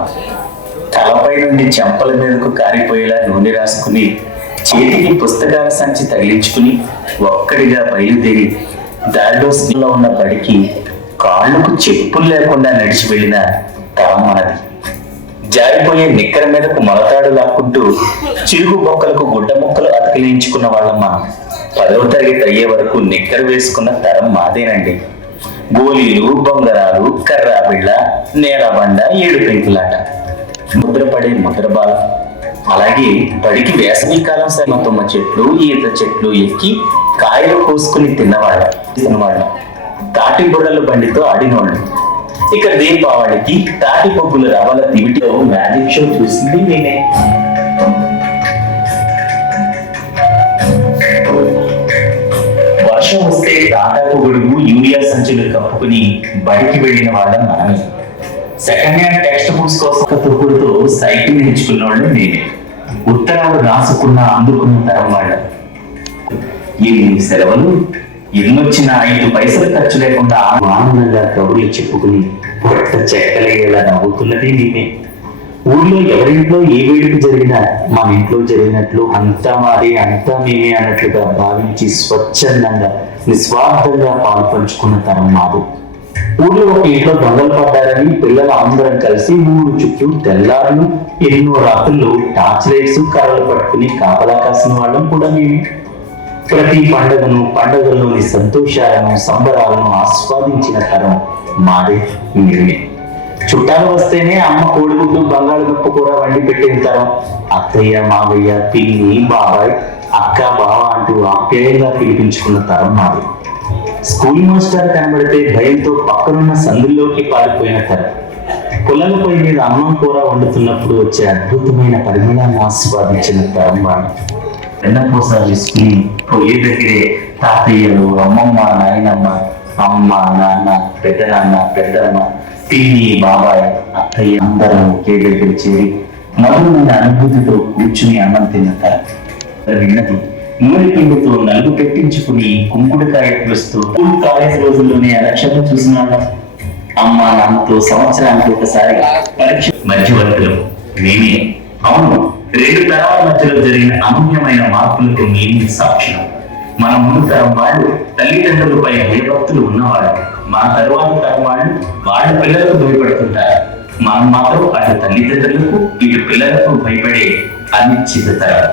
తలపై నుండి చెంపల మీదకు కారిపోయేలా నూనె రాసుకుని, చేతికి పుస్తకాల సంచి తగిలించుకుని ఒక్కడిగా బయలుదేరి దారిలో ఉన్న బడికి కాళ్ళకు చెప్పులు లేకుండా నడిచి వెళ్ళిన తరం మనది. జారిపోయే నిక్కర మీదకు మొలతాడు లాక్కుంటూ చిరుగు బొక్కలకు గుడ్డ ముక్కలు అతికిలించుకున్న వాళ్ళం మనం. 10వ తరగతి అయ్యే వరకు నిక్కర వేసుకున్న తరం మాదేనండి. గోళీలు, బొంగరాలు, కర్రా బిళ్ళ, నేలబండ, ఏడు పెంకులాట, ముద్రపడే ముద్రబాల. అలాగే బడికి వేసవి కాలం తుమ్మ చెట్లు, ఈత చెట్లు ఎక్కి కాయలు కోసుకుని తిన్నవాళ్ళ, తాటి బుర్రల బండితో ఆడినోళ్ళు. ఇక దీపావళికి తాటి పొగ్గుల రవ్వల దివిటిలో మ్యాజిక్ షో చూసింది నేనే. వర్షం వస్తే దాదాపు గొడుగు, యూరియా సంచులు కప్పుకుని బడికి వెళ్ళిన వాళ్ళ మనమే. సెకండ్ హ్యాండ్ టెక్స్ట్ బుక్స్ కోసం తొక్కుడుతో సైకిల్ నేర్చుకున్న వాళ్ళు నేనే. ఉత్తరాలు రాసుకున్న, అందుకున్న తరం వాళ్ళ. ఎన్ని సెలవులు, ఎన్నొచ్చిన 5 పైసలు ఖర్చు లేకుండా ఆనందంగా కబుర్లు చెప్పుకుని పొట్ట చెక్కలేలా నవ్వుతున్నది నేనే. ఊళ్ళో ఎవరింట్లో ఏ వేడుక జరిగినా మన ఇంట్లో జరిగినట్లు అంతా మాదే, అంతా మేమే అన్నట్లుగా భావించి స్వచ్ఛందంగా, నిస్వార్థంగా పాలు పంచుకున్న తరం మాది. ఊళ్ళో ఒక ఇంట్లో దొంగలు పడ్డారని పిల్లలు అందరం కలిసి ఊరు చుట్టూ తెల్లారులు ఎన్నో రాత్రులు టార్చ్ లైట్స్, కర్రలు పట్టుకుని కాపలా కాసిన వాళ్ళం కూడా మేము. ప్రతి పండుగలోని సంతోషాలను, సంబరాలను ఆస్వాదించిన తరం మాదే, మేమే. చుట్టాలు వస్తేనే అమ్మ కోడిగుడ్డు, బంగాళదుంప కూర వండి పెట్టిన తరం. అత్తయ్య, మావయ్య, పిన్ని, బాబాయ్, అక్క, బావ అంటూ ఆప్యాయంగా పిలిపించుకున్న తరం మాది. స్కూల్ మాస్టర్ కనబడితే భయంతో పక్కనున్న సందుల్లోకి పారిపోయిన తరం. పొలాల పొయ్యి మీద అన్నం కూర వండుతున్నప్పుడు వచ్చే అద్భుతమైన పరిమళాన్ని ఆస్వాదించిన తరం వాళ్ళు. వెన్నపూస వేసుకుని పొయ్యి దగ్గరే తాతయ్యలు, అమ్మమ్మ, నాయనమ్మ, అమ్మ, నాన్న, పెద్దనాన్న, పెద్దమ్మ, పిన్ని, బాబాయ్, అత్తయ్య అందరం ఒకే దగ్గర చేరి మధురమైన అనుభూతితో కూర్చుని అన్నం తిన్నతారు. విన్నది నూనె పిండితో నలుగు పెట్టించుకుని కుంకుడుకాయ పిలుస్తూ కాలేజ్ రోజుల్లోనే అలక్షణం చూసిన వాళ్ళం. అమ్మ, నాన్నతో సంవత్సరానికి ఒకసారి పరీక్ష. మధ్యవర్తులు మేమే. అవును, 2 తరాల మధ్యలో జరిగిన అనూహ్యమైన మార్పులకు మేము సాక్ష్యం. మన ముందు తరం వాళ్ళు తల్లిదండ్రులపై భయభక్తులు ఉన్నవాళ్ళు. మన తరువాత తరం వాళ్ళు వాళ్ళ పిల్లలకు భయపడుతుంటారు. మనం మాత్రం అటు తల్లిదండ్రులకు, ఇటు పిల్లలకు భయపడే అనిశ్చిత తరం.